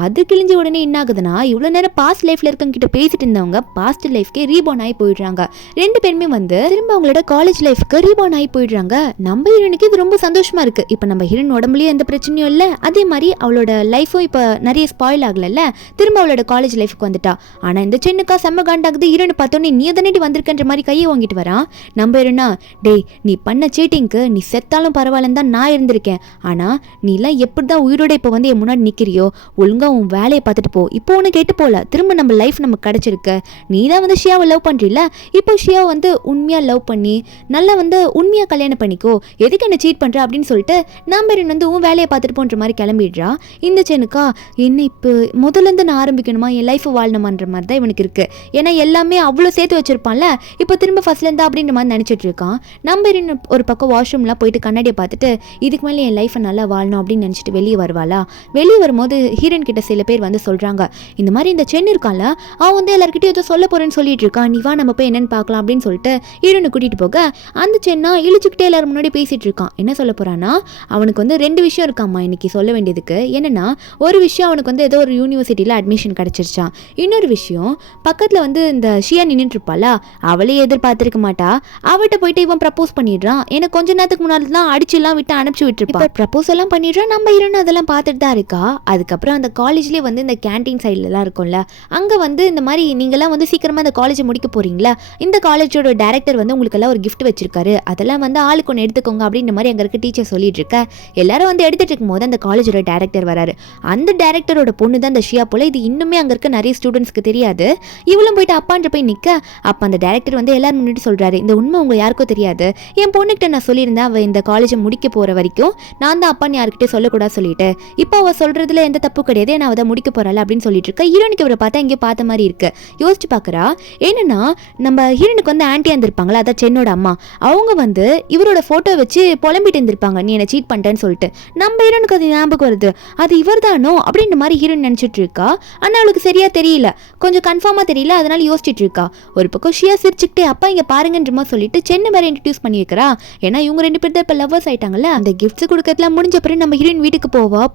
அது கிழிஞ்ச உடனே என்ன ஆகுதுன்னா இவ்வளவு நேரம் பாஸ்ட் லைஃப்ல இருக்கவங்க கிட்ட பேசிட்டு இருந்தவங்க பாஸ்ட் லைஃப்க்கே ரீபார்ன் ஆகி போயிடுறாங்க. ரெண்டு பேருமே வந்து திரும்ப அவங்களோட காலேஜ் லைஃப்க்கு ரீபார்ன் ஆகி போயிடுறாங்க. நம்ம ஹீரோனுக்கு இது ரொம்ப சந்தோஷமா இருக்கு. இப்ப நம்ம ஹீரோன் உடம்புலயும் எந்த பிரச்சனையும் இல்ல, அதே மாதிரி அவளோட லைஃபும் இப்ப நிறைய ஸ்பாயில் ஆகல, திரும்ப அவளோட காலேஜ் லைஃப்க்கு வந்துட்டா. ஆனா இந்த சென்னுக்கா செம்ம காண்டாகுது. ஹீரோனை பார்த்தோன்னே நீ தானே வந்திருக்கன்ற மாதிரி கையை வாங்கிட்டு வரான். நம்ம ஹீரோனா டேய் நீ பண்ண சீட்டிங்க்கு நீ செத்தாலும் பரவாயில்லன்னு தான் நான் இருந்திருக்கேன், ஆனா நீ எல்லாம் எப்படிதான் உயிரோட இப்ப வந்து என் முன்னாடி நிக்கிறியோ, ஒழுங்கா உன் வேலையை பார்த்துட்டு போ, இப்போ ஒன்று கேட்டு போல, திரும்ப நம்ம லைஃப் நமக்கு கிடைச்சிருக்கு, நீ தான் வந்து ஷியாவை லவ் பண்றீல, இப்போ ஷியாவை வந்து உண்மையா லவ் பண்ணி நல்லா வந்து உண்மையா கல்யாணம் பண்ணிக்கோ, எதுக்கு என்ன சீட் பண்ற அப்படின்னு சொல்லிட்டு நம்ம வந்து உன் வேலையை பார்த்துட்டு போன்ற மாதிரி கிளம்பிடுறா. இந்த சென்னுக்கா என்ன இப்போ முதல்ல இருந்து நான் ஆரம்பிக்கணுமா, என் லைஃப் வாழணுமான்ற மாதிரி தான் இவனுக்கு இருக்கு. ஏன்னா எல்லாமே அவ்வளோ சேர்த்து வச்சிருப்பான்ல, இப்போ திரும்ப ஃபர்ஸ்ட்ல இருந்தா அப்படின்ற மாதிரி நினைச்சிட்டு இருக்கான். நம்ம ஒரு பக்கம் வாஷ்ரூம்லாம் போயிட்டு கண்ணாடியை பார்த்துட்டு இதுக்கு மேலே என் லைஃப்பை நல்லா வாழணும் அப்படின்னு நினச்சிட்டு வெளியே வருவாளா. வெளியே வரும்போது ஹீரோயின் கிட்ட சில பேர் வந்து சொல்றாங்க இந்த மாதிரி இந்த சென் இருக்கான்ல அவன் வந்து எல்லாருக்கிட்டையும் ஏதோ சொல்ல போறேன்னு சொல்லிட்டு இருக்கான், நீ வா நம்ம போய் என்னன்னு பார்க்கலாம் அப்படின்னு சொல்லிட்டு ஹீரோனை கூட்டிட்டு போக அந்த சென்னா இழிச்சுக்கிட்டே எல்லாரும் முன்னாடி பேசிட்டு இருக்கான். என்ன சொல்ல போறான்னா அவனுக்கு வந்து ரெண்டு விஷயம் இருக்காம்மா இன்னைக்கு சொல்ல வேண்டியதுக்கு. என்னன்னா ஒரு விஷயம் அவனுக்கு வந்து ஏதோ ஒரு யூனிவர்சிட்டியில் அட்மிஷன் கிடச்சிருச்சான். இன்னொரு விஷயம், பக்கத்தில் வந்து இந்த ஷியா நின்றுட்டு இருப்பாளா, அவளே எதிர்பார்த்துருக்க மாட்டா. அவட்ட போயிட்டு இவன் ப்ரப்போஸ் பண்ணிடுறான். எனக்கு கொஞ்ச நேரத்துக்கு முன்னாடி தான் அடிச்சுலாம் விட்டு அனுப்பிச்சு விட்டுருப்பான். ப்ரப்போஸ் எல்லாம் பண்ணிடுறான். நம்ம ஹீரோயின் அதெல்லாம் பார்த்துட்டு தான் இருக்கா. அதுக்கப்புறம் அந்த காலேஜ்லேயே வந்து இந்த கேன்டீன் சைட்லலாம் இருக்கும்ல, அங்கே வந்து இந்த மாதிரி நீங்களாம் வந்து சீக்கிரமாக இந்த காலேஜை முடிக்க போகிறீங்களா, இந்த காலேஜோட டைரக்டர் வந்து உங்களுக்கெல்லாம் ஒரு கிஃப்ட் வச்சிருக்காரு, அதெல்லாம் வந்து ஆளுக்கு ஒன்று எடுத்துக்கோங்க அப்படின்ற மாதிரி அங்கே இருக்க டீச்சர் சொல்லிட்டு இருக்க. எல்லாரும் வந்து எடுத்துட்டு இருக்கும் போது அந்த காலேஜோட டைரக்டர் வராரு. அந்த டைரக்டரோட பொண்ணு தான் இந்த ஷியா போல. இது இன்னுமே அங்கே இருக்க நிறைய ஸ்டூடெண்ட்ஸ்க்கு தெரியாது. இவளும் போயிட்டு அப்பான்ற போய் நிற்க, அப்போ அந்த டைரக்டர் வந்து எல்லாரும் முன்னாடி சொல்கிறாரு, இந்த உண்மை உங்க யாருக்கும் தெரியாது, என் பொண்ணுகிட்ட நான் சொல்லியிருந்தேன், அவள் இந்த காலேஜை முடிக்க போகிற வரைக்கும் நான் தான் அப்பான்னு யாருக்கிட்டே சொல்லக்கூடாது சொல்லிட்டு, இப்போ அவள் சொல்கிறதுல எந்த தப்பு கிடையாது, நான் அவள் முடிக்க போகிறாள் அப்படின்னு சொல்லிட்டு இருக்கா. ஹீரோனுக்கு இவரை பார்த்தா எங்கேயோ பார்த்த மாதிரி இருக்கு. யோசிச்சு பார்க்குறா. என்னன்னா நம்ம ஹீரோனுக்கு வந்து ஆன்ட்டி இருந்திருப்பாங்களா, அதான் சென்னோட அம்மா, அவங்க வந்து இவரோட ஃபோட்டோ வச்சு புலம்பிட்டு இருந்திருப்பாங்க, நீ என்னை சீட் பண்ணிட்டேன்னு சொல்லிட்டு. நம்ம ஹீரோனுக்கு அது ஞாபகம் வருது, அது இவர் தானோ அப்படின்ற மாதிரி ஹீரோயின் நினச்சிட்டு இருக்கா. ஆனால் அவளுக்கு சரியா தெரியல, கொஞ்சம் கன்ஃபார்மாக தெரியல, அதனால யோசிச்சுட்டு இருக்கா. ஒரு பக்கம் ஷியா சிரிச்சுக்கிட்டே அப்பா இங்கே பாருங்கன்ற மாதிரி சொல்லிட்டு சென்னை வேற இன்ட்ரடியூஸ் பண்ணி வைக்கிறா. ஏன்னா இவங்க 2 பேர் தான் இப்போ லவ்வர்ஸ் ஆயிட்டாங்கல்ல. அந்த கிஃப்ட்ஸ் கொடுக்கறதுலாம் முடிஞ்ச பிறகு நம்ம ஹீரோயின் வீட்டுக்கு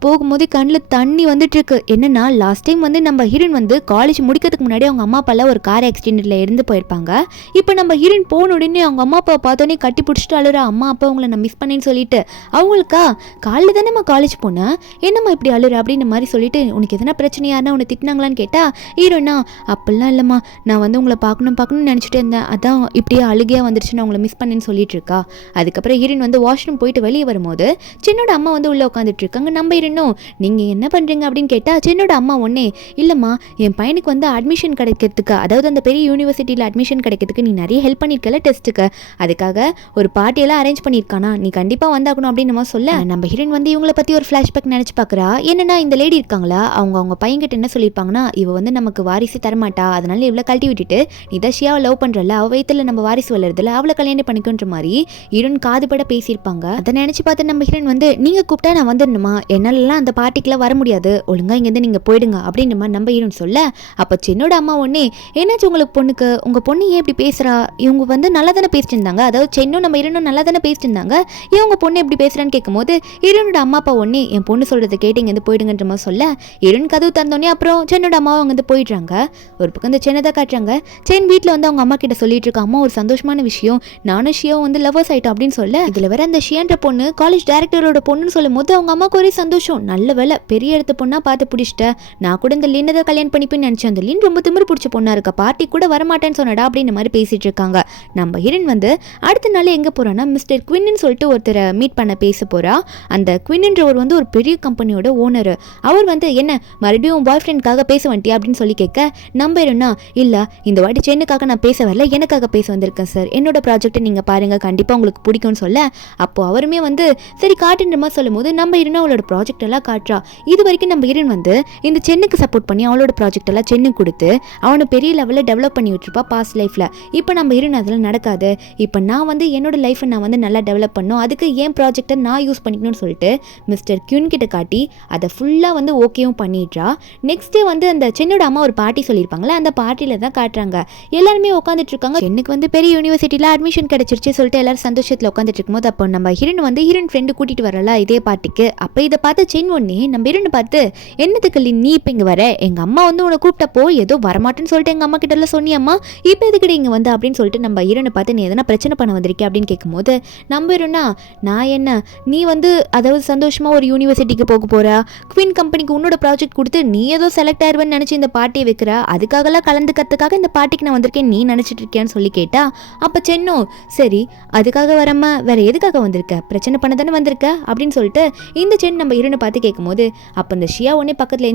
போகும்போது கண்ணில் தண்ணி வந்துட்டு இருக்கு. என்னன்னா லாஸ்ட் டைம் வந்து நம்ம ஹீரோயின் வந்து காலேஜ் முடிக்கிறதுக்கு முன்னாடி அவங்க அம்மா அப்பால ஒரு கார் ஆக்சிடென்ட்ல இருந்து போயிருப்பாங்க. இப்போ நம்ம ஹீரோயின் போன உடனே அவங்க அம்மா அப்பா பார்த்தோன்னே கட்டி பிடிச்சிட்டு அழுறா, அம்மா அப்பா உங்களை நான் மிஸ் பண்ணேன்னு சொல்லிட்டு. அவங்களுக்கா காலையில் தானே நம்ம காலேஜ் போனேன், என்னம்மா இப்படி அழுற அப்படின்ற மாதிரி சொல்லிட்டு, உனக்கு எதனா பிரச்சனையாருன்னா உன்னை திட்டினாங்களான்னு கேட்டா ஹீரோயினா, அப்படிலாம் இல்லைம்மா, நான் வந்து உங்களை பார்க்கணும்னு நினச்சிட்டு இருந்தேன், அதான் இப்படியே அழுகையாக வந்துருச்சு, நான் உங்களை மிஸ் பண்ணேன்னு சொல்லிட்டு இருக்கா. அதுக்கப்புறம் ஹீரோயின் வந்து வாஷ்ரூம் போயிட்டு வெளியே வரும்போது சென்னோட அம்மா வந்து உள்ளே உட்காந்துட்டு இருக்காங்க. நம்ம ஹீரோனும், நீங்கள் என்ன பண்ணுறீங்க அப்படின்னு கேட்டால் சென்னோட அம்மா ஒன்னே, இல்லைம்மா என் பையனுக்கு வந்து அட்மிஷன் கிடைக்கிறதுக்கு, அதாவது அந்த பெரிய யூனிவர்சிட்டியில் அட்மிஷன் கிடைக்கிறதுக்கு நீ நிறைய ஹெல்ப் பண்ணியிருக்கல டெஸ்ட்டுக்கு, அதுக்காக ஒரு பார்ட்டியெல்லாம் அரேஞ்ச் பண்ணியிருக்கானா, நீ கண்டிப்பாக வந்தாகணும் அப்படின்னு நம்ம சொல்ல, நம்ம ஹீரோயின் வந்து இவங்களை பற்றி ஒரு ஃப்ளாஷ்பேக் நினச்சி பார்க்குறா. என்னன்னா இந்த லேடி இருக்காங்களா, அவங்க பையன்கிட்ட என்ன சொல்லியிருப்பாங்கன்னா, இவ வந்து நமக்கு வாரிசு தரமாட்டா, அதனால இவ்வளோ கழட்டி விட்டுட்டு நீ தான் ஷியாவை லவ் பண்ணுறல, அவள் வயிற்றுல நம்ம வாரிசு வளருதுல, அவளை கல்யாணம் பண்ணிக்கோன்ற மாதிரி ஹீரோயின் காதுபட பேசியிருப்பாங்க. அதை நினச்சி பார்த்து நம்ம ஹீரோயின் வந்து, நீங்கள் கூப்பிட்டா நான் வந்துடணுமா, என்னாலலாம் அந்த பார்ட்டிக்கெலாம் வர முடியாது, ஒழுங்கா இங்கேருந்து நீங்கள் போயிடுங்க அப்படின்ற மாதிரி நம்ம ஹீரோயின் சொல்ல, அப்போ சென்னோட அம்மா ஒன்னே, என்னாச்சு உங்களுக்கு பொண்ணுக்கு, உங்கள் பொண்ணு ஏன் இப்படி பேசுகிறா, இவங்க வந்து நல்லா தானே பேசிட்டு இருந்தாங்க, அதாவது சென்னும் நம்ம ஹீரோனும் நல்லா தானே பேசிட்டு இருந்தாங்க, ஏன் உங்கள் பொண்ணு எப்படி பேசுகிறான்னு கேட்கும்போது ஹீரோனோட அம்மா அப்பா ஒன்னே, என் பொண்ணு சொல்கிறத கேட்டு இங்கேருந்து போயிடுங்கன்ற மாதிரி சொல்ல, ஹீரோயின் கதவு தந்தோடனே அப்புறம் சென்னோட அம்மாவும் அங்கேருந்து போயிடுறாங்க. ஒரு பக்கம் இந்த சென்னை தான் காட்டுறாங்க. சென் வீட்டில் வந்து அவங்க அம்மா கிட்ட சொல்லிட்டு இருக்கா, அம்மா ஒரு சந்தோஷமான விஷயம், நானும் ஷியாவும் வந்து லவ்வர்ஸ் ஆயிட்டோம் அப்படின்னு சொல்ல, இதில் வேற அந்த ஷியான்ற பொண்ணு காலேஜ் டைரக்டரோட பொண்ணுன்னு சொல்லும் போது அவங்க அம்மாவுக்கு ஒரே சந்தோஷம், நல்ல வேலை பெரிய இடத்து பொண்ணா பார்த்து பிடிச்சிட்ட, நான் கூட இந்த லின்னை தான் கல்யாணம் பண்ணிப்பேன்னு நினச்சேன், அந்த லின் ரொம்ப திமிரு பிடிச்ச பொண்ணா இருக்கா, பார்ட்டி கூட வரமாட்டேன்னு சொன்னடா அப்படின்ற மாதிரி பேசிட்டு இருக்காங்க. நம்ம ஹீரோயின் வந்து அடுத்த நாள் எங்கே போகிறான்னா மிஸ்டர் குவின்னு சொல்லிட்டு ஒருத்தரை மீட் பண்ண பேச போகிறா. அந்த குவின்ன்றவர் வந்து ஒரு பெரிய கம்பெனியோட ஓனர். அவர் வந்து என்ன மறுபடியும் பாய் ஃப்ரெண்டுக்காக பேச வந்துட்டியா அப்படின்னு சொல்லி கேட்க, நம்புறேன்னா இல்லை இந்த வாட்டி சென்னுக்காக நான் பேச வரல, எனக்காக பேச வந்திருக்கேன் சார், என்னோட ப்ராஜெக்ட்டை நீங்கள் பாருங்கள் கண்டிப்பாக உங்களுக்கு பிடிக்கும்னு சொல்ல, அப்போ அவருமே வந்து சரி காட்டுன்ற மாதிரி சொல்லும் போது நம்ம ஹீரோயின் அவளோட ப்ராஜெக்ட் எல்லாம் காட்டுறா. இது வரைக்கும் நம்ம ஹீரோயின் வந்து இந்த சென்னுக்கு சப்போர்ட் பண்ணி அவளோட ப்ராஜெக்ட் எல்லாம் சென்னுக்கு கொடுத்து அவனை பெரிய லெவலில் டெவலப் பண்ணி விட்டுருப்பா பாஸ்ட் லைஃப்பில். இப்போ நம்ம ஹீரோயின் அதெல்லாம் நடக்காது, இப்போ நான் வந்து என்னோட லைஃப்பை நான் வந்து நல்லா டெவலப் பண்ணணும், அதுக்கு ஏன் ப்ராஜெக்டை நான் யூஸ் பண்ணிக்கணும்னு சொல்லிட்டு மிஸ்டர் கியூன் கிட்ட காட்டி அதை ஃபுல்லாக வந்து ஓகேவும் பண்ணிடுறா. நெக்ஸ்ட் டே வந்து அந்த சென்னோட அம்மா ஒரு பார்ட்டி சொல்லியிருப்பாங்களே, அந்த பார்ட்டியில் தான் காட்டுறாங்க. எல்லாருமே உட்காந்துட்டு இருக்காங்க. சென்னுக்கு வந்து பெரிய யூனிவர்சிட்டியில் அட்மிஷன் கிடைச்சிருச்சு சொல்லிட்டு எல்லாரும் சந்தோஷத்தில் உட்காந்துட்டு இருக்கும்போது அப்போ நம்ம ஹீரோயின் வந்து ஹீரோயின் ஃப்ரெண்டு கூட்டிட்டு வரல இதே பார்ட்டிக்கு. அப்போ இதை பார்த்து சென் ஒன்னே நம்ம ஹீரோனை பார்த்து, என்னத்துக்கு நீ இப்போ இங்கே வர, எங்கள் அம்மா வந்து உன்னை கூப்பிட்டப்போ ஏதோ வரமாட்டேன்னு சொல்லிட்டு எங்கள் அம்மா கிட்ட எல்லாம் சொன்னியம்மா, இப்போ எதுக்கிட்ட இங்கே வந்து அப்படின்னு சொல்லிட்டு நம்ம ஹீரோனை பார்த்து, நீ எதனா பிரச்சனை பண்ண வந்திருக்கே அப்படின்னு கேட்கும்போது நம்ம ஹீரோனா, நான் என்ன, நீ வந்து அதாவது சந்தோஷமாக ஒரு யூனிவர்சிட்டிக்கு போக போகிறா, குவீன் கம்பெனிக்கு உன்னோட ப்ராஜெக்ட் கொடுத்து நீ ஏதோ செலக்ட் ஆயிருவேன்னு நினச்சி இந்த பார்ட்டியை வைக்கிற, அதுக்காகலாம் கலந்துக்கிறதுக்காக இந்த பார்ட்டிக்கு நான் வந்திருக்கேன் நீ நினச்சிட்டு இருக்கேன்னு சொல்லி கேட்டா. அப்போ சென்னோ, சரி அதுக்காக வராம வேற எதுக்காக வந்திருக்க, பிரச்சனை பண்ண தானே வந்திருக்க அப்படின்னு சொல்லிட்டு இந்த சென் நம்ம ஹீரோனை பார்த்து கேட்கும்போது அப்போ இந்த ஷியா உடனே பக்கத்தில்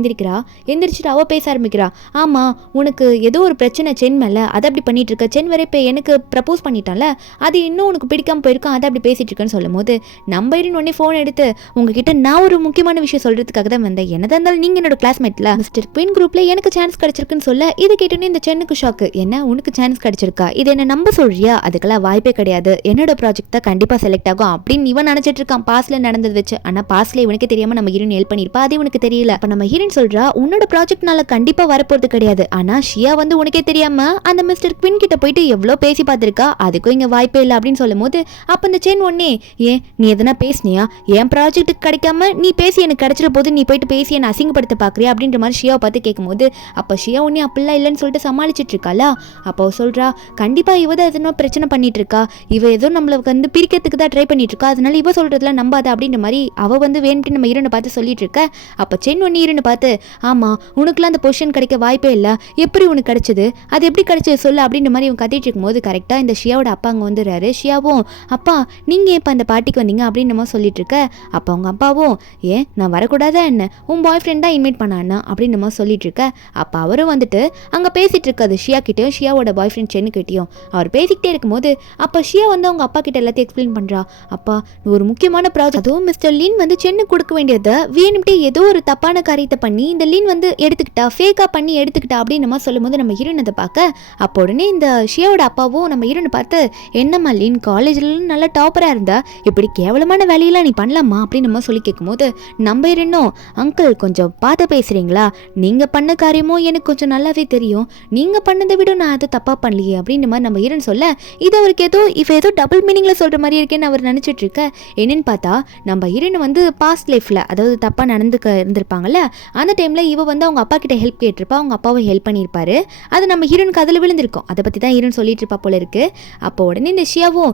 எந்திரிச்சிட்டு அவள் பேச ஆரம்பிக்கிறா. ஆமாம் உனக்கு ஏதோ ஒரு பிரச்சனை சென் மேலே, அதை அப்படி பண்ணிட்டு இருக்க, சென் வரை இப்போ எனக்கு ப்ரப்போஸ் பண்ணிட்டான்ல, அது இன்னும் உனக்கு பிடிக்காம போயிருக்கான், அதை அப்படி பேசிட்டு இருக்கேன்னு சொல்லும் போது நம்ம ஹீரோயின் உடனே ஃபோன் எடுத்து, உங்ககிட்ட நான் ஒரு முக்கியமான விஷயம் சொல்றதுக்காக தான் வந்தேன், என்னதான் இருந்தாலும் நீங்கள் என்னோட கிளாஸ்மேட்ல மிஸ்டர் குயின் குரூப்ல எனக்கு சான்ஸ் கிடைச்சிருக்குன்னு சொல்ல, இது கேட்டோன்னே இந்த சென்னுக்கு ஷாக்கு, என்ன உனக்கு சான்ஸ் கிடைச்சிருக்கா, இது என்ன நம்ப சொல்றியா, அதுக்கெல்லாம் வாய்ப்பே கிடையாது, என்னோட ப்ராஜெக்ட் தான் கண்டிப்பாக செலக்ட் ஆகும் அப்படின்னு இவன் நினைச்சிட்டு இருக்கான் பாஸ்ல நடந்தது வச்சு. ஆனால் பாஸ்ல இவனுக்கு தெரியாம நம்ம ஹீரோயின் ஹெல்ப் பண்ணிருப்பா, அது இவனுக்கு தெரியல. அப்ப நம்ம ஹீரோயின் சொல்றா, உன்னோட ப்ராஜெக்ட்னால கண்டிப்பா வரப்போறது கிடையாது, ஆனா ஷியா வந்து உனக்கே தெரியாம அந்த மிஸ்டர் குயின் கிட்ட போயிட்டு எவ்வளோ பேசி பார்த்திருக்கா, அதுக்கும் இங்க வாய்ப்பே இல்லை அப்படின்னு சொல்லும் போது அப்ப இந்த சென் ஒன்னே, ஏன் நீ எதனா பேசினியா, என் ப்ராஜெக்ட்டுக்கு கிடைக்காம நீ பேசி எனக்கு கிடைச்சிட போது நீ போயிட்டு பேசி என்ன அசிங்கப்படுத்த பார்க்குறியா அப்படின்ற மாதிரி ஷியாவை பார்த்து கேட்கும்போது அப்போ ஷியா உடனே அப்படிலாம் இல்லைன்னு சொல்லிட்டு சமாளிச்சிட்டு இருக்காளா. அப்போ சொல்கிறா கண்டிப்பாக இவ தான் எதுனா பிரச்சனை பண்ணிட்டு இருக்கா, இவ ஏதோ நம்மளுக்கு வந்து பிரிக்கிறதுக்கு தான் ட்ரை பண்ணிட்டு இருக்கா, அதனால இவ சொல்கிறதுலாம் நம்பாத அப்படின்ற மாதிரி அவள் வந்து வேணும்ட்டு நம்ம ஹீரோனை பார்த்து சொல்லிட்டு இருக்க. அப்போ சென் ஒன்று ஹீரோனை பார்த்து ஆமாம் உனக்குலாம் அந்த பொசிஷன் கிடைக்க வாய்ப்பே இல்லை, எப்படி உனக்கு கிடைச்சது, அது எப்படி கிடைச்சது சொல்லு அப்படின்ற மாதிரி இவன் கத்திட்டு இருக்கும்போது கரெக்டாக இந்த ஷியாவோட அப்பா அங்கே வந்துடுறாரு. ஷியாவும் அப்பா நீங்கள் இப்போ அந்த பார்ட்டிக்கு வந்தீங்க அப்படின்னு நம்ம சொல்லிட்டு இருக்க. அப்போ அவங்க அப்பாவும் ஏன் நான் வரக்கூடாதா என்ன, உன் பாய் ஃப்ரெண்ட் தான் இன்வைட் பண்ணானா அப்படின்னு நம்ம சொல்லிட்டு இருக்க. அப்போ அவரும் வந்துட்டு அங்கே பேசிட்டு இருக்காது ஷியா கிட்டேயும் ஷியாவோட பாய் ஃப்ரெண்ட் சென்னு கிட்டேயும். அவர் பேசிக்கிட்டே இருக்கும்போது அப்போ ஷியா வந்து அவங்க அப்பா கிட்ட எல்லாத்தையும் எக்ஸ்பிளைன் பண்ணுறா. அப்பா ஒரு முக்கியமான ப்ராஜெக்ட், அதுவும் மிஸ்டர் லின் வந்து சென்னு கொடுக்க வேண்டியதை வேணும்ட்டே ஏதோ ஒரு தப்பான காரியத்தை பண்ணி இந்த லின் வந்து எடுத்துக்கிட்டா, ஃபேக்காக பண்ணி எடுத்துக்கிட்டா அப்படின்னு நம்ம சொல்லும்போது நம்ம ஹீரோன் அதை பார்க்க. அப்போ உடனே இந்த ஷியாவோட அப்பாவும் நம்ம ஹீரோனை பார்த்து என்னம்மா லின் காலேஜில் நல்லா டாப்பராக இருந்தா இப்படி கேவலமான வேலையெல்லாம் நீ பண்ணலாமா அப்படின்னு நம்ம சொல்லி கேட்கும்போது நம்ம இன்னும் அங்கிள் கொஞ்சம் பார்த்து பேசுகிறீங்களா, நீங்கள் பண்ண காரியமும் எனக்கு கொஞ்சம் நல்லாவே தெரியும், நீங்கள் பண்ணதை விட நான் அதை தப்பாக பண்ணலையே அப்படின்னு மாதிரி நம்ம ஹீரோன் சொல்ல இது அவருக்கு ஏதோ டபுள் மீனிங்கில் சொல்கிற மாதிரி இருக்கேன்னு அவர் நினச்சிட்டு இருக்க. என்னன்னு பார்த்தா நம்ம ஹீரோன் வந்து பாஸ்ட் லைஃப்பில் அதாவது தப்பாக இருந்திருப்பாங்கல்ல, அந்த டைமில் இவ வந்து அவங்க அப்பா கிட்ட ஹெல்ப் கேட்டிருப்பா, அவங்க அப்பாவை ஹெல்ப் பண்ணியிருப்பாரு, அது நம்ம ஹீரோனுக்கு அதில் விழுந்திருக்கும், அதை பற்றி தான் ஹீரோன் சொல்லிட்டு இருப்பா போல இருக்கு. அப்போ உடனே இந்த ஷியாவும்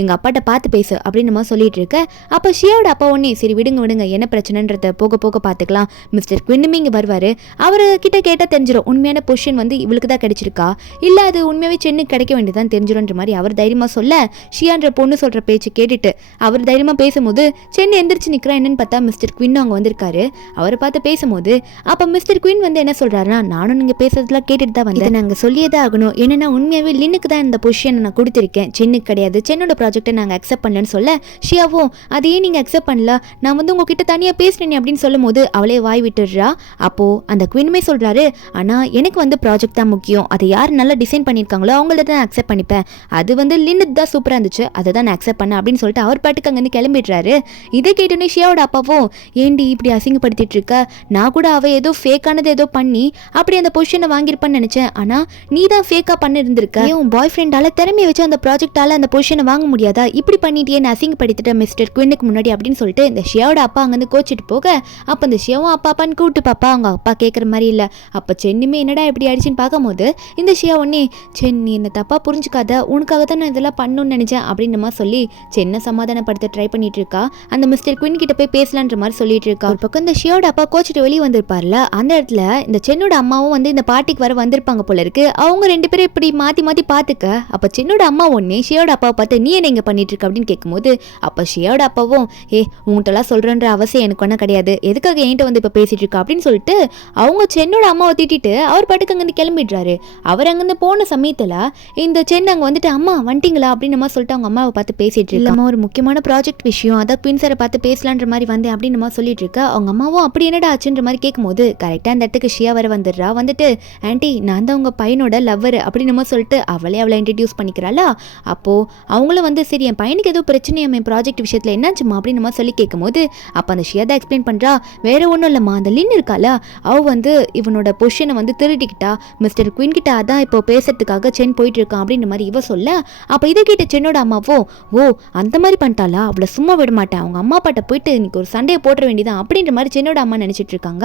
எங்கள் அப்பாட்ட பார்த்து பேசு அப்படின்னு நம்ம சொல்லிட்டு இருக்க. அப்போ ஷியாவோட அப்பா உடனே சரி விடுங்க என்ன பிரச்சனைன்றத போக போக பார்த்துக்கலாம், மிஸ்டர் குவின்னுமே இங்கே வருவார், அவர்கிட்ட கேட்டால் தெரிஞ்சிடும் உண்மையான பொசிஷன் வந்து இவளுக்கு தான் கிடைச்சிருக்கா இல்லை அது உண்மையாகவே சென்னுக்கு கிடைக்க வேண்டியதான் தெரிஞ்சிடும்ன்ற மாதிரி அவர் தைரியமாக சொல்ல ஷியான்ற பொண்ணு சொல்கிற பேச்சு கேட்டுட்டு அவர் தைரியமாக பேசும்போது சென்னு எந்திரிச்சு நிற்கிறா. என்னன்னு பார்த்தா மிஸ்டர் குவின் அங்கே வந்திருக்காரு. அவரை பார்த்து பேசும்போது அப்போ மிஸ்டர் குவின் வந்து என்ன சொல்கிறாருன்னா நானும் நீங்கள் பேசுறதுலாம் கேட்டுட்டு தான் வந்தேன், நாங்கள் சொல்லியே தான் ஆகணும், என்னென்னா உண்மையாகவே லின்னுக்கு தான் இந்த பொசிஷனை நான் கொடுத்துருக்கேன், சென்னுக்கு கிடையாது, சென்னோட ப்ராஜெக்டை நாங்கள் அக்செப்ட் பண்ணலன்னு சொல்ல ஷியாவும் அதையே நீங்கள் அக்செப்ட் பண்ணல, நான் வந்து உங்ககிட்ட தனியாக பேசுனேன் அப்படின்னு சொல்லும் போது அவளே வாய் விட்டுடுறா. அப்போது அந்த குவினுமே சொல்கிறாரு ஆனால் எனக்கு வந்து ப்ராஜெக்ட் தான் முக்கியம், அதை யார் நல்லா டிசைன் பண்ணியிருக்காங்களோ அவங்கள தான் அக்செப்ட் பண்ணிப்பேன், அது வந்து லின்னுக்கு தான் சூப்பராக இருந்துச்சு அதை தான் நான் அக்செப்ட் பண்ணேன் அப்படின்னு சொல்லிட்டு அவர் பாட்டுக்கு அங்கேருந்து கிளம்பிடுறாரு. இதை கேட்டோன்னே ஷியாவோட அப்பாவும் ஏண்டி இப்படி அசிங்கப்படுத்திட்டு இருக்க, நான் கூட அவள் ஏதோ ஃபேக்கானது ஏதோ பண்ணி அப்படி அந்த பொசிஷனை வாங்கியிருப்பான்னு நினச்சேன், ஆனால் நீ தான் ஃபேக்காக பண்ணி இருந்திருக்க, உன் பாய் ஃப்ரெண்டால் திறமையை வச்சு அந்த ப்ராஜெக்டால் அந்த பொசிஷனை வாங்க முடியாதா, இப்படி பண்ணிட்டே நான் அசிங்கப்படுத்திட்டேன் மிஸ்டர் குவினுக்கு முன்னாடி அப்படின்னு சொல்லிட்டு இந்த ஷியாவோட அப்பா அங்கேருந்து கோச்சிட்டு போக அப்போ இந்த ஷியாவும் அப்பான்னு கூப்பிட்டு பாப்பா அவங்க அப்பா கேட்குற மாதிரி இல்லை. அப்போ சென்னுமே என்னடா இப்படி ஆயிடுச்சுன்னு பார்க்கும்போது இந்த ஷியா உடனே சென்னி என்ன தப்பாக புரிஞ்சுக்காத, உனக்காக தான் நான் இதெல்லாம் பண்ணணும்னு நினச்சேன் அப்படின்னு மாதிரி சொல்லி சென்னை சமாதானப்படுத்த ட்ரை பண்ணிட்டு இருக்கா. அந்த மிஸ்டர் குவின் கிட்ட போய் பேசலான்ற மாதிரி சொல்லிட்டு இருக்கா. ஒரு பக்கம் இந்த ஷியாவோட அப்பா கோச்சிட்டு வெளியே வந்திருப்பார்ல, அந்த இடத்துல இந்த சென்னோட அம்மாவும் வந்து இந்த பார்ட்டிக்கு வர வந்திருப்பாங்க போல இருக்கு. அவங்க ரெண்டு பேரும் இப்படி மாற்றி மாற்றி பார்த்துக்க அப்போ சென்னோட அம்மா ஒன்னே ஷியாவோட அப்பாவை பார்த்து நீ என்ன இங்கே பண்ணிட்டு இருக்க அப்படின்னு கேட்கும்போது அப்போ ஷியாவோட அப்பாவும் உங்கள்கிட்டலாம் சொல்கிறன்ற அவசியம் எனக்கு ஒன்றும் கிடையாது, எதுக்காக என்கிட்ட வந்து இப்போ பேசிட்டு இருக்கா அப்படின்னு சொல்லிட்டு அவங்க சென்னோட அம்மாவை திட்டிட்டு அவர் பாட்டுக்கு அங்கேருந்து கிளம்பிடுறாரு. அவர் அங்கேருந்து போன சமயத்தில் இந்த சென்னை அங்கே வந்துட்டு அம்மா வந்துட்டீங்களா அப்படின்னு நம்ம சொல்லிட்டு அவங்க அம்மாவை பார்த்து பேசிட்டு இருக்காம ஒரு முக்கியமான ப்ராஜெக்ட் விஷயம் அதான் குயின் சாரை பார்த்து பேசலான்ற மாதிரி வந்தேன் அப்படின்னு நம்ம சொல்லிட்டு இருக்கா. அவங்க அம்மாவும் அப்படி என்னடா ஆச்சுன்ற மாதிரி கேட்கும்போது கரெக்டாக அந்த இடத்துக்கு ஷியா வர வந்துடுறா. வந்துட்டு ஆண்டி நான் தான் உங்கள் பையனோட லவ்வர் அப்படின்னு நம்ம சொல்லிட்டு அவளை இன்ட்ரடியூஸ் பண்ணிக்கிறாளா. அப்போது அவங்களும் வந்து சரி என் பையனுக்கு ஏதோ பிரச்சனை என் ப்ராஜெக்ட் விஷயத்தில் என்னாச்சுமா அப்படின்னு நம்ம சொல்லி கேட்கும்போது அப்போ அந்த ஷியா தான் எக்ஸ்பிளைன் பண்ணுறா வேற ஒன்றும் இல்லைம்மா, அந்த லின் இருக்காளா அவள் வந்து இவனோட பொசிஷனை வந்து திருடிக்கிட்டா மிஸ்டர் குயின் கிட்ட, அதான் இப்போ பேசுறதுக்காக சென் போயிட்டு இருக்கான் அப்படின்ற மாதிரி இவ சொல்ல அப்போ இதை கேட்ட சென்னோட அம்மாவோ அந்த மாதிரி பண்ணிட்டாளா, அவளை சும்மா விட மாட்டேன், அவங்க அம்மா அப்பாட்ட போயிட்டு இன்னைக்கு ஒரு சண்டையை போட்டுற வேண்டியதான் அப்படின்ற மாதிரி சென்னோட அம்மா நினச்சிட்டு இருக்காங்க.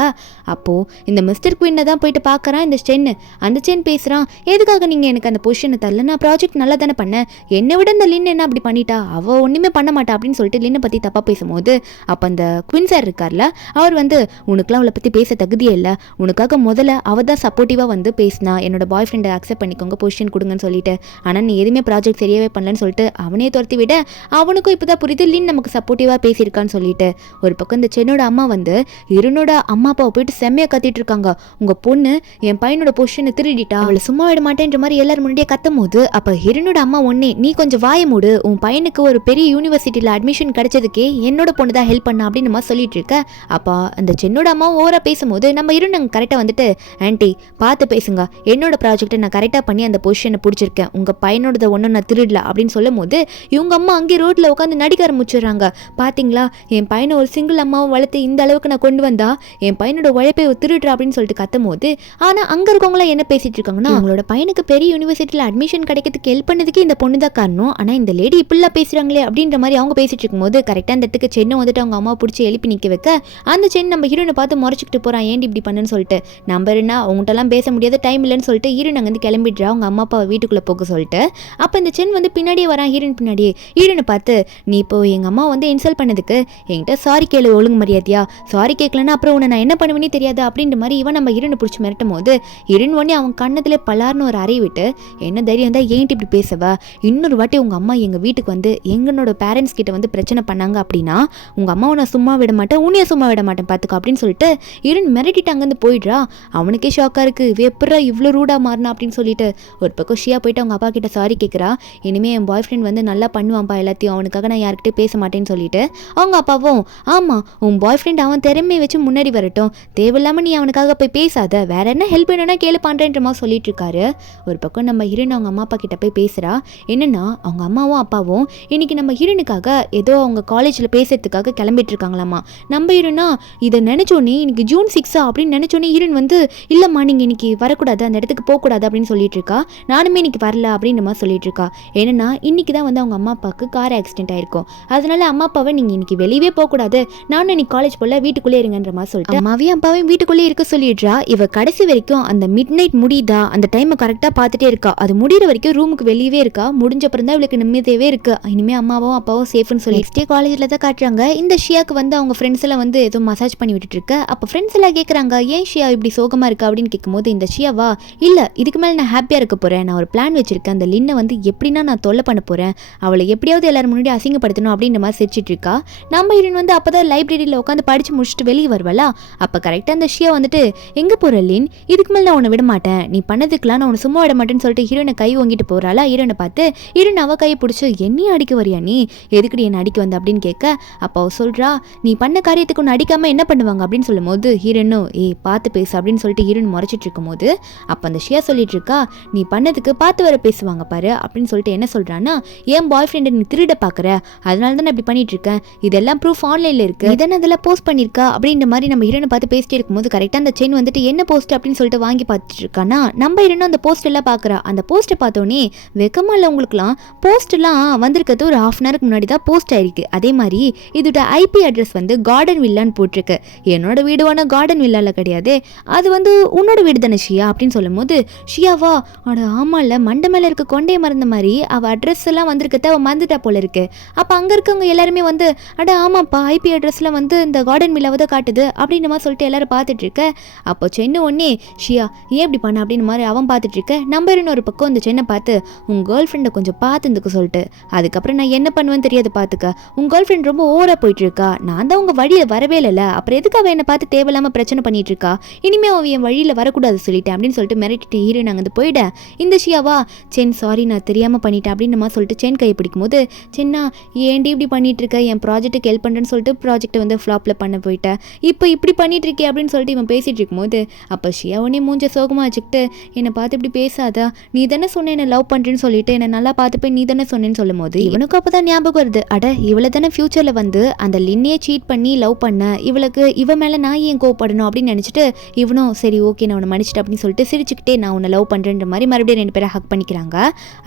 அப்போது இந்த மிஸ்டர் குயினை தான் போயிட்டு பார்க்குறான் இந்த சென்னு. அந்த சென் பேசுகிறான் எதுக்காக நீங்கள் எனக்கு அந்த பொசிஷனை தரல, நான் ப்ராஜெக்ட் நல்லா தானே பண்ணேன், என்னை விட இந்த லின் என்ன அப்படி பண்ணிட்டா, அவள் ஒன்றுமே பண்ண மாட்டா அப்படின்னு சொல்லிட்டு லின்னை பற்றி தப்பாக பேசும்போது அப்போ அந்த குயின் சார் இருக்கார்ல அவர் வந்து உனக்குலாம் அவளை பற்றி பேச தகுதியே இல்லை, உனக்காக முதல்ல அவள் தான் சப்போர்ட்டிவாக வந்து பேசினா என்னோட பாய் ஃப்ரெண்டை அக்செப்ட் பண்ணிக்கோங்க பொசிஷன் கொடுங்கன்னு சொல்லிட்டு, ஆனால் நீ எதுவுமே ப்ராஜெக்ட் சரியாகவே பண்ணலன்னு சொல்லிட்டு அவனே துரத்தி விட அவனுக்கும் இப்போ தான் புரியுது லின் நமக்கு சப்போர்ட்டிவாக பேசியிருக்கான்னு சொல்லிட்டு. ஒரு பக்கம் இந்த சென்னோட அம்மா வந்து இருனோட அம்மா அப்பாவை போயிட்டு செம்மையாக கத்திட்டு இருக்காங்க, உங்கள் பொண்ணு என் பையனோட பொசிஷனை திருடிட்டா, அவளை சும்மா விட மாட்டேன்ற மாதிரி எல்லாரும் முன்னாடியே கத்தும் போது அப்போ இருனோட அம்மா ஒன்னே நீ கொஞ்சம் வாய மூடு, உன் பையனுக்கு ஒரு பெரிய யூனிவர்சிட்டியில் அட்மிஷன் கிடைச்சதுக்கே என்னோட பொண்ணு தான் ஹெல்ப் பண்ணா அப்படின்னு நம்ம சொல்லிட்டு இருக்க. அப்போ அந்த சென்னோட அம்மா ஓவரா பேசும்போது நம்ம இருந்தவங்க கரெக்டாக வந்துட்டு ஆன்ட்டி பார்த்து பேசுங்க, என்னோட ப்ராஜெக்டை நான் கரெக்டாக பண்ணி அந்த பொசிஷனை பிடிச்சிருக்கேன், உங்கள் பையனோட ஒன்றும் நான் திருடல அப்படின்னு சொல்லும் போது இவங்க அம்மா அங்கே ரோட்டில் உட்காந்து நடிக்க ஆரம்பிச்சிடுறாங்க. பார்த்தீங்களா என் பையனை ஒரு சிங்கிள் அம்மாவை வளர்த்து இந்த அளவுக்கு நான் கொண்டு வந்தா என் பையனோட உழைப்பை திருடுறா அப்படின்னு சொல்லிட்டு கத்தும் போது ஆனால் அங்கே இருக்கவங்களாம் என்ன பேசிட்டு இருக்காங்கன்னா அவங்களோட பையனுக்கு பெரிய யூனிவர்சிட்டியில் அட்மிஷன் கிடைக்கிறதுக்கு ஹெல்ப் பண்ணதுக்கு இந்த பொண்ணு தான் காரணம், ஆனால் இந்த லேடி இப்படிலாம் பேசுகிறாங்களே அப்படின்ற மாதிரி அவங்க பேசிட்டு இருக்கும்போது கரெக்டாக அந்த இடத்துக்கு சென்னை வந்துட்டு அவங்க அம்மா பிடிச்சி எழுப்பி நிற்க வைக்க அந்த சென் நம்ம ஹீரோனை பார்த்து முறைச்சிக்கிட்டு போகிறான், ஏன்டி இப்படி பண்ணுன்னு சொல்லிட்டு. நம்பருன்னா அவங்கள்ட்டலாம் பேச முடியாது, டைம் இல்லைன்னு சொல்லிட்டு ஹீரோன் அங்கேருந்து கிளம்பிடுறா அவங்க அம்மா அப்பாவை வீட்டுக்குள்ளே போக சொல்லிட்டு. அப்போ இந்த சென் வந்து பின்னாடியே வரான் ஹீரோன் பின்னாடியே. ஹீரோனை பார்த்து, நீ இப்போ எங்கள் அம்மா வந்து இன்சல்ட் பண்ணதுக்கு என்கிட்ட சாரி கேளு ஒழுங்கு மரியாதையா, சாரி கேட்கலன்னா அப்புறம் உன்னை நான் என்ன பண்ணுவேனே தெரியாது அப்படின்ற மாதிரி இவன் நம்ம ஹீரோனை பிடிச்சி மிரட்டும் போது ஹீரோன் உடனே அவன் கண்ணத்துல பலார்னு ஒரு அறை விட்டு, என்ன தைரியம் தான் ஏன்ட்டு இப்படி பேசவா, இன்னொரு வாட்டி உங்கள் அம்மா எங்கள் வீட்டுக்கு வந்து எங்களோட பேரண்ட்ஸ் கிட்ட வந்து பிரச்சனை பண்ணாங்க அப்படின்னா உங்கள் அம்மாவை நான் சும்மா விட மாட்டேன், உன்னைய சும்மா விட மாட்டேன் பார்த்துக்கோ அப்படின்னு சொல்லிட்டு ஹீரோன் மிரட்டிட்டு அங்கேருந்து போயிடுறா. அவனுக்கே ஷாக்காக இருக்குது, எப்படா இவ்வளோ ரூடாக மாறினா அப்படின்னு சொல்லிட்டு. ஒரு பக்கம் ஷியா போயிட்டு அவங்க அப்பா கிட்ட சாரி கேட்குறா, இனிமேல் என் பாய் ஃப்ரெண்ட் வந்து நல்லா பண்ணுவான்ப்பா எல்லாத்தையும், அவனுக்காக நான் யார்கிட்டே பேச மாட்டேன்னு சொல்லிட்டு. அவங்க அப்பாவும், ஆமாம் உன் பாய் ஃப்ரெண்ட் அவன் திறமையை வச்சு முன்னாடி வரட்டும், தேவையில்லாமல் நீ அவனுக்காக போய் பேசாத, வேற என்ன ஹெல்ப் வேணும்னா கேளு பண்ணுறேன்ற மாதிரி சொல்லிட்டு இருக்காரு. ஒரு பக்கம் நம்ம ஹீரோன் அவங்க அம்மா அப்பா கிட்ட போய் பேசுகிறா. என்னன்னா அவங்க அம்மாவும் அப்பாவும் இன்னைக்கு நம்ம ஹீரோனுக்காக ஏதோ அவங்க காலேஜில் பேசுறதுக்காக கிளம்பிட்டு இருக்காங்களாமா. நம்ம ஹீரோனா இதை நினைச்சோன்னே இன்னைக்கு ஜூன் 6 அப்படின்னு நினைச்சோன்னே ஹீரோன் வந்து, இல்லம்மா நீங்கள் இன்னைக்கு வரக்கூடாது, அந்த இடத்துக்கு போகக்கூடாது அப்படின்னு சொல்லிட்டு இருக்கா. நானுமே இன்னைக்கு வரல அப்படின்ற மாதிரி சொல்லிட்டு இருக்கா. ஏன்னா இன்னைக்கு தான் வந்து அவங்க அம்மா அப்பாவுக்கு கார் ஆக்சிடென்ட் ஆயிருக்கும், அதனால அம்மா அப்பாவை நீங்கள் இன்னைக்கு வெளியவே போகக்கூடாது, நானும் இன்னைக்கு காலேஜ் போல வீட்டுக்குள்ளே இருங்கன்ற மாதிரி சொல்லிட்டு அம்மாவையும் அப்பாவையும் வீட்டுக்குள்ளே இருக்க சொல்லிடுறா. இவ கடைசி வரைக்கும் அந்த மிட் நைட் முடியுதா அந்த டைமை கரெக்டாக பார்த்துட்டே இருக்கா. அது முடிகிற வரைக்கும் ரூமுக்கு வெளியவே இருக்கா. முடிஞ்ச அப்புறம் தான் இவளுக்கு நிம்மதியாகவே இருக்கு, இனிமேல் அம்மாவும் அப்பாவும் சேஃப்னு சொல்லி. நெக்ஸ்ட் டே காலேஜில் தான் காட்டுறாங்க. இந்த ஷியாக்கு வந்து அவங்க ஃப்ரெண்ட்ஸ் எல்லாம் வந்து ஏதோ மசாஜ் பண்ணி விட்டுட்டு இருக்க. அப்போ ஃப்ரெண்ட்ஸ் எல்லாம் கேட்குறாங்க, ஏன் ஷியா இப்படி சோகமாக இருக்கா அப்படின்னு கேட்கும்போது இந்த ஷியாவா, இல்லை இதுக்கு மேலே நான் ஹாப்பியாக இருக்க போகிறேன், நான் ஒரு பிளான் வச்சிருக்கேன், அந்த லின்னை வந்து எப்படின்னா நான் தொல்லை பண்ண போகிறேன், அவளை எப்படியாவது எல்லாரும் முன்னாடி அசிங்கப்படுத்தணும் அப்படின்ற மாதிரி சிரிச்சிட்டு இருக்கா. நம்ம ஹீரோயின் வந்து அப்போ தான் லைப்ரரியில் உட்காந்து படித்து முடிச்சுட்டு வெளியே வருவாளா. அப்போ கரெக்டாக அந்த ஷியா வந்துட்டு, எங்கே போகிற லின், இதுக்கு மேலே நான் உன்னை விட மாட்டேன், நீ பண்ணதுக்கெலாம் நான் உன்னை சும்மா விட மாட்டேன்னு சொல்லிட்டு ஹீரோனை கை வாங்கிட்டு போகிறாளா. ஹீரோனை பார்த்து ஹீரோன் அவள் கையை பிடிச்சி, என்னையும் அடிக்க வரியா நீ, எதுக்குடி என்னை அடிக்க வந்த அப்படின்னு கேட்க. அப்போ அவள் சொல்கிறா, நீ பண்ண காரியத்துக்கு ஒன்று அடிக்காமல் என்ன பண்ணுவாங்க அப்படின்னு சொல்லும் போது ஹீரோனும், பார்த்து பேசு அப்படின்னு சொல்லிட்டு ஹீரோன் முறைச்சிட்டு இருக்கும் போது அப்போ அந்த ஷியா சொல்லிட்டு இருக்கா, நீ பண்ணதுக்கு பார்த்து வர பேசுவாங்க பாரு அப்படின்னு சொல்லிட்டு என்ன சொல்கிறான்னா, என் பாய் ஃப்ரெண்டை நீ திருட பார்க்குற, அதனால தான் நான் இப்படி பண்ணிட்டு இருக்கேன், இதெல்லாம் ப்ரூஃப் ஆன்லைனில் இருக்குது, இதெல்லாம் அதெல்லாம் போஸ்ட் பண்ணியிருக்கா அப்படின்ற மாதிரி நம்ம ஹீரோனை பார்த்து பேசிட்டே இருக்கும்போது கரெக்டாக அந்த செயின் வந்துட்டு என்ன போஸ்ட் அப்படின்னு சொல்லிட்டு வாங்கி பார்த்துட்டு இருக்கானா. நம்ம ஹீரோனும் அந்த போஸ்ட் எல்லாம் பார்க்குறா. அந்த போஸ்ட்டை பார்த்தோன்னே வெக்கமா இல்லை உங்களுக்குலாம், போஸ்ட்லாம் வந்திருக்கிறது ஒரு 1/2 hour முன்னாடி தான் போஸ்ட் ஆயிருக்கு, அதே மாதிரி இதோட ஐபி அட்ரஸ் வந்து கார்டன் வில்லான்னு போட்டிருக்கு, என்னோட வீடுவான கார்டன் வில்லாவில் கிடையாது, அது வந்து உன்னோட வீடு தானே ஷியா அப்படின்னு சொல்லும் போது ஷியாவா, அட ஆமாம்ல மண்டை மேலே இருக்க கொண்டையை மறந்த மாதிரி அவள் அட்ரஸ் எல்லாம் வந்திருக்கத அவள் மறந்துட்டா போல இருக்கு. அப்போ அங்கே இருக்கவங்க எல்லாருமே வந்து, அட ஆமாப்பா ஐபி அட்ரஸில் வந்து இந்த கார்டன் வில்லாவை தான் காட்டுது அப்படின்ற மாதிரி சொல்லிட்டு எல்லாரும் பார்த்துட்டு இருக்க. அப்போ சென்னை ஒன்னே, ஷியா ஏன் இப்படி பண்ண அப்படின்னு மாதிரி அவன் பார்த்துட்டு இருக்க. நம்பர்னு ஒரு பக்கம் இந்த சென்னை பார்த்து, உங்கள் கேர்ள் ஃப்ரெண்டை கொஞ்சம் பார்த்துந்துக்க சொல்லிட்டு, அதுக்கப்புறம் நான் என்ன பண்ணுவேன்னு தெரியாது பார்த்துக்க, உங்கள் கேர்ள் ஃப்ரெண்ட் ரொம்ப ஓவராக போயிட்டு இருக்கா, நான் தான் உங்கள் வழியில் வரவே இல்லை, அப்புறம் எதுக்கு அவள் என்னை பார்த்து தேவையில்லாமல் பிரச்சனை பண்ணிட்டு இருக்கா, இனிமேல் அவன் என் வழியில் வரக்கூடாது சொல்லிட்டேன் அப்படின்னு சொல்லிட்டு மிரட்டிட்டு ஹீரோயின் அங்கே போயிட. இந்த ஷியாவா, சென் சாரி நான் தெரியாமல் பண்ணிட்டேன் அப்படின்னு நம்ம சொல்லிட்டு சென் கையை பிடிக்கும் போது, சென்னா ஏன்டி இப்படி பண்ணிட்டு இருக்க, என் ப்ராஜெக்ட்டுக்கு ஹெல்ப் பண்ணுறேன்னு சொல்லிட்டு ப்ராஜெக்ட்டை வந்து ஃப்ளாப்பில் பண்ண போயிட்டேன், இப்போ இப்படி பண்ணிட்டு இருக்கே அப்படின்னு சொல்லிட்டு இவன் பேசிட்டு இருக்கும்போது அப்போ ஷியா உடனே மூஞ்ச சோகமாக வச்சுக்கிட்டு, என்னை பார்த்து இப்படி பேசாதா, நீ தானே சொன்ன என்னை லவ் பண்ணுறேன்னு சொல்லிட்டு என்னை நல்லா பார்த்துப்பேன், நீ தானே சொன்னேன்னு சொல்லும் போது இவனுக்கு அப்போ தான் ஞாபகம் வருது, அட இவளை தானே ஃபியூச்சரில் வந்து அந்த லின்னையே சீட் பண்ணி லவ் பண்ண, இவளுக்கு இவன் மேலே நான் ஏன் கோவப்படணும் அப்படின்னு நினச்சிட்டு இவனும் சரி ஓகே நான் உன்னை மன்னிச்சிட்டு அப்படின்னு சொல்லிட்டு சிரிச்சுக்கிட்டே நான் உன்னை லவ் பண்ணுறேன்ற மாதிரி மறுபடியும் 2 பேரை ஹக் பண்ணிக்கிறாங்க.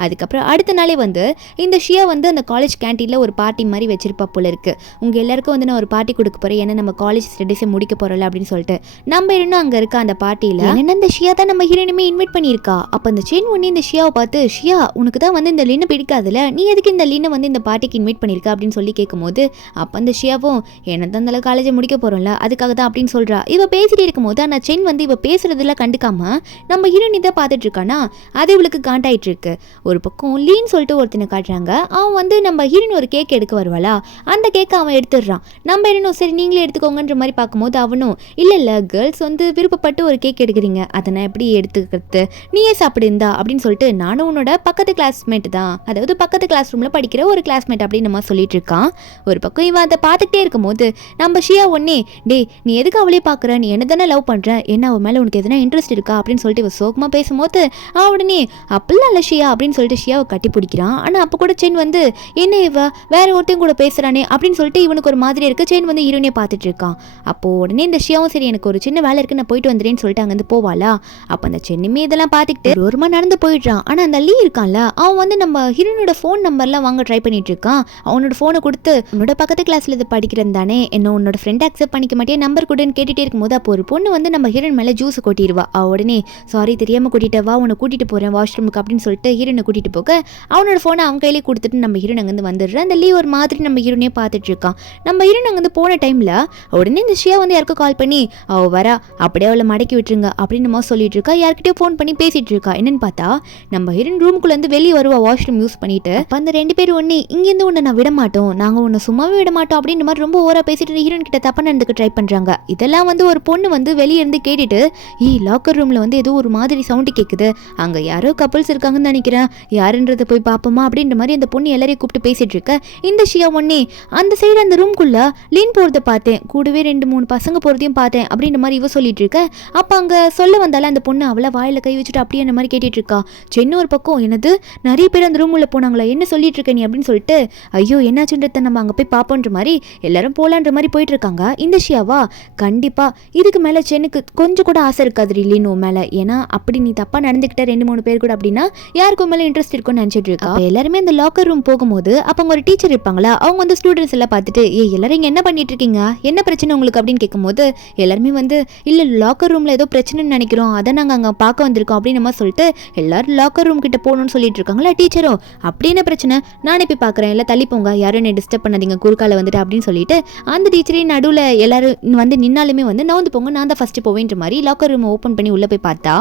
அதுக்கப்புறம் அடுத்த நாளே வந்து இந்த ஷியா வந்து அந்த காலேஜ் கேன்டீனில் ஒரு பார்ட்டி மாதிரி வச்சிருப்பா போல இருக்கு, உங்கள் எல்லாருக்கும் வந்து நான் ஒரு பார்ட்டி கொடுக்க போகிறேன், ஏன்னா நம்ம காலேஜ் ஸ்டடீஸை முடிக்க போகிறோம்ல அப்படின்னு சொல்லிட்டு நம்ம இன்னும் அங்கே இருக்க அந்த பார்ட்டியில் என்னென்ன இந்த ஷியா தான் நம்ம ஹீரோயினுமே இன்வைட் பண்ணியிருக்கா. அப்போ அந்த செயின் ஒன்று இந்த ஷியாவை பார்த்து, ஷியா உனக்கு தான் வந்து இந்த லின்னு பிடிக்காதுல, நீ எதுக்கு இந்த லின்னை வந்து இந்த பார்ட்டிக்கு இன்வைட் பண்ணியிருக்கா அப்படின்னு சொல்லி கேட்கும்போது அப்போ அந்த ஷியாவும், என்ன தான் அந்த காலேஜை முடிக்க போகிறோம்ல அதுக்காக தான் அப்படின்னு சொல்கிறா. இவ பேசிட்டு இருக்கும்போது அந்த செயின் வந்து இவ பேசுறதுலாம் கண்டுக்காம நம்ம ஹீரோயினி தான் பார்த்துட்டு இருக்கானா, அது இவளுக்கு காண்டாயிட்டு இருக்கு. ஒரு பக்கம் லீன்னு சொல்லிட்டு ஒருத்தனை காட்டுறாங்க, அவன் வந்து நம்ம ஹீரோயின் ஒரு கேக் எடுக்க வருவாளா, அந்த கேக்கை அவன் எடுத்துடுறான். நம்ம ஹீரோனும் சரி நீங்களே எடுத்துக்கோங்கன்ற மாதிரி பார்க்கும்போது அவனும், இல்லை கேர்ள்ஸ் வந்து விருப்பப்பட்டு ஒரு கேக் எடுக்கிறீங்க, அதை நான் எப்படி எடுத்துக்கிறது, நீயே சாப்பிடுந்தா அப்படின்னு சொல்லிட்டு, நானும் உன்னோட பக்கத்து கிளாஸ்மேட் தான், அதாவது பக்கத்து கிளாஸ் ரூமில் படிக்கிற ஒரு கிளாஸ்மேட் அப்படின்னு நம்ம சொல்லிட்டு இருக்கான். ஒரு பக்கம் இவன் அதை பார்த்துக்கிட்டே இருக்கும்போது நம்ம ஷியா ஒன்னே, டே நீ எதுக்கு அவளே பார்க்குற, நீ என்ன தானே லவ் பண்ணுற, என்ன அவன் மேலே உனக்கு எதுனா இன்ட்ரெஸ்ட் இருக்கா அப்படின்னு சொல்லிட்டு இவன் சோகமாக பேசும்போது உடனே அப்படிலாம் இல்லை ஷியா அப்படின்னு சொல்லிட்டு ஷியாவை கட்டி பிடிக்கிறான். ஆனால் அப்போ கூட செயின் வந்து, என்ன இவ வேற ஒருத்தையும் கூட பேசுகிறானே அப்படின்னு சொல்லிட்டு இவனுக்கு ஒரு மாதிரி இருக்குது. செயின் வந்து ஹீரோனே பார்த்துட்டு இருக்கான். அப்போது உடனே இந்த ஷியாவும் சரி எனக்கு ஒரு சின்ன வேலை இருக்குது நான் போயிட்டு வந்துடுறேன்னு சொல்லிட்டு அங்கேருந்து போவாளா. அப்போ அந்த சென்னுமே இதெல்லாம் பார்த்துக்கிட்டு ஒரு நடந்து போயிடுறான். ஆனால் அந்த லீ இருக்கான்ல, அவன் வந்து நம்ம ஹீரோனோட ஃபோன் நம்பர்லாம் வாங்க ட்ரை பண்ணிட்டு இருக்கான். அவனோட ஃபோனை கொடுத்து, உன்னோட பக்கத்து கிளாஸில் இது படிக்கிறது தானே, என்ன உன்னோட ஃப்ரெண்ட் அக்செப்ட் பண்ணிக்க மாட்டியா நம்பர் கொடுன்னு கேட்டுட்டே இருக்கும்போது அப்போ ஒரு பொண்ணு வந்து நம்ம ஹீரோயின் மேலே ஜூஸ் கொட்டிடுவா. உடனே சாரி தெரியாமல் கூட்டிகிட்டு வா, உன்னை கூட்டிகிட்டு போகிறேன் வாஷ்ரூமுக்கு அப்படின்னு சொல்லிட்டு ஹீரோனை கூட்டிகிட்டு போக அவனோட ஃபோனை அவங்க கையிலே கொடுத்துட்டு நம்ம ஹீரோன் அங்கேருந்து வந்துடுறேன். அந்த லீவ் ஒரு மாதிரி நம்ம ஹீரோனே பார்த்துட்டு இருக்கான். நம்ம ஹீரோன் அங்கேருந்து போன டைமில் உடனே இந்த ஷியா வந்து யாருக்கும் கால் பண்ணி அவள் வரா அப்படியே அவளை மடக்கி விட்டுருங்க அப்படின்னு சொல்லிட்டு இருக்கா. யார்கிட்டயும் ஃபோன் பண்ணி பேசிட்டு இருக்கா. என்னன்னு பார்த்தா நம்ம ஹீரோன் ரூமுக்குள்ளேருந்து வெளியே வருவா வாஷ்ரூம் யூஸ் பண்ணிட்டு. அப்போ அந்த 2 பேரும் ஒன்று இங்கேருந்து உன்னை நான் விட மாட்டோம், நாங்கள் உன்னை சும்மாவே விட மாட்டோம் அப்படின்ற மாதிரி ரொம்ப ஓவரா பேசிட்டு ஹீரோன் கிட்ட தப்பா நடந்துக்க ட்ரை பண்ணுறாங்க. இதெல்லாம் வந்து ஒரு பொண்ணு வந்து வெளியே இருந்து கேட்டுட்டு லாக்கர் ரூமில் வந்து ஏதோ ஒரு மாதிரி சவுண்டு கேட்குது, அங்கே யாரோ கப்பல்ஸ் இருக்காங்கன்னு நினைக்கிறேன், யாருன்றதை போய் பார்ப்போமா அப்படின்ற மாதிரி அந்த பொண்ணு எல்லாரையும் கூப்பிட்டு பேசிட்டு இருக்க. இந்த ஷியா ஒன்னே அந்த சைடு அந்த ரூம்குள்ள லீன் போகிறத பார்த்தேன், கூடவே 2-3 பசங்க போகிறதையும் பார்த்தேன் அப்படின்ற மாதிரி இவ சொல்லிட்டு இருக்க. அப்போ அங்கே சொல்ல வந்தால அந்த பொண்ணு அவளை வாயில் கை வச்சுட்டு அப்படியே அந்த மாதிரி கேட்டுட்டு இருக்கா. சென்னு ஒரு பக்கம் என்னது நிறைய பேர் அந்த ரூமுள்ள போனாங்களா, என்ன சொல்லிட்டு இருக்க நீ அப்படின்னு சொல்லிட்டு ஐயோ என்னாச்சுன்றத நம்ம அங்கே போய் பார்ப்போன்ற மாதிரி எல்லாரும் போலான்ற மாதிரி போயிட்டு இருக்காங்க. இந்த ஷியாவா கண்டிப்பா இதுக்கு மேலே சென்னுக்கு கொஞ்சம் கூட ஆசை இருக்காது இல்லைன்னு மேலே, ஏன்னா அப்படி நீ தப்பா நடந்துக்கிட்ட 2-3 பேர் கூட அப்படின்னா யாருக்கும் மேலே இன்ட்ரெஸ்ட் இருக்கும்னு நினச்சிட்டு இருக்கா. எல்லாருமே அந்த லாக்கர் ரூம் போகும்போது அப்போ அவங்க ஒரு டீச்சர் இருப்பாங்களா, அவங்க வந்து ஸ்டூடெண்ட்ஸ் எல்லாம் பார்த்துட்டு எல்லாரும் இங்கே என்ன பண்ணிட்டு இருக்கீங்க, என்ன பிரச்சனை உங்களுக்கு அப்படின்னு கேட்கும்போது எல்லாருமே வந்து இல்லை லாக்கர் ரூமில் ஏதோ பிரச்சனைன்னு நினைக்கிறோம், அதை நாங்கள் அங்கே பார்க்க வந்திருக்கோம் அப்படின்னு நம்ம சொல்லிட்டு எல்லாரும் லாக்கர் ரூம் கிட்ட போகணும்னு சொல்லிட்டு இருக்காங்களா. டீச்சரும் அப்படி என்ன பிரச்சனை, நானே போய் பார்க்குறேன், எல்லாம் தள்ளி போங்க, யாரும் என்ன டிஸ்டர்ப் பண்ணாதீங்க குறுக்கால வந்துட்டு அப்படின்னு சொல்லிட்டு அந்த டீச்சரையும் நடுவில் எல்லாரும் வந்து நின்னாலுமே வந்து நவுந்து போங்க, நான் தான் ஃபர்ஸ்ட் போவேன்ற மாதிரி லாக்கர் ரூம் ஓப்பன் பண்ணி உள்ளே போய் பார்த்தா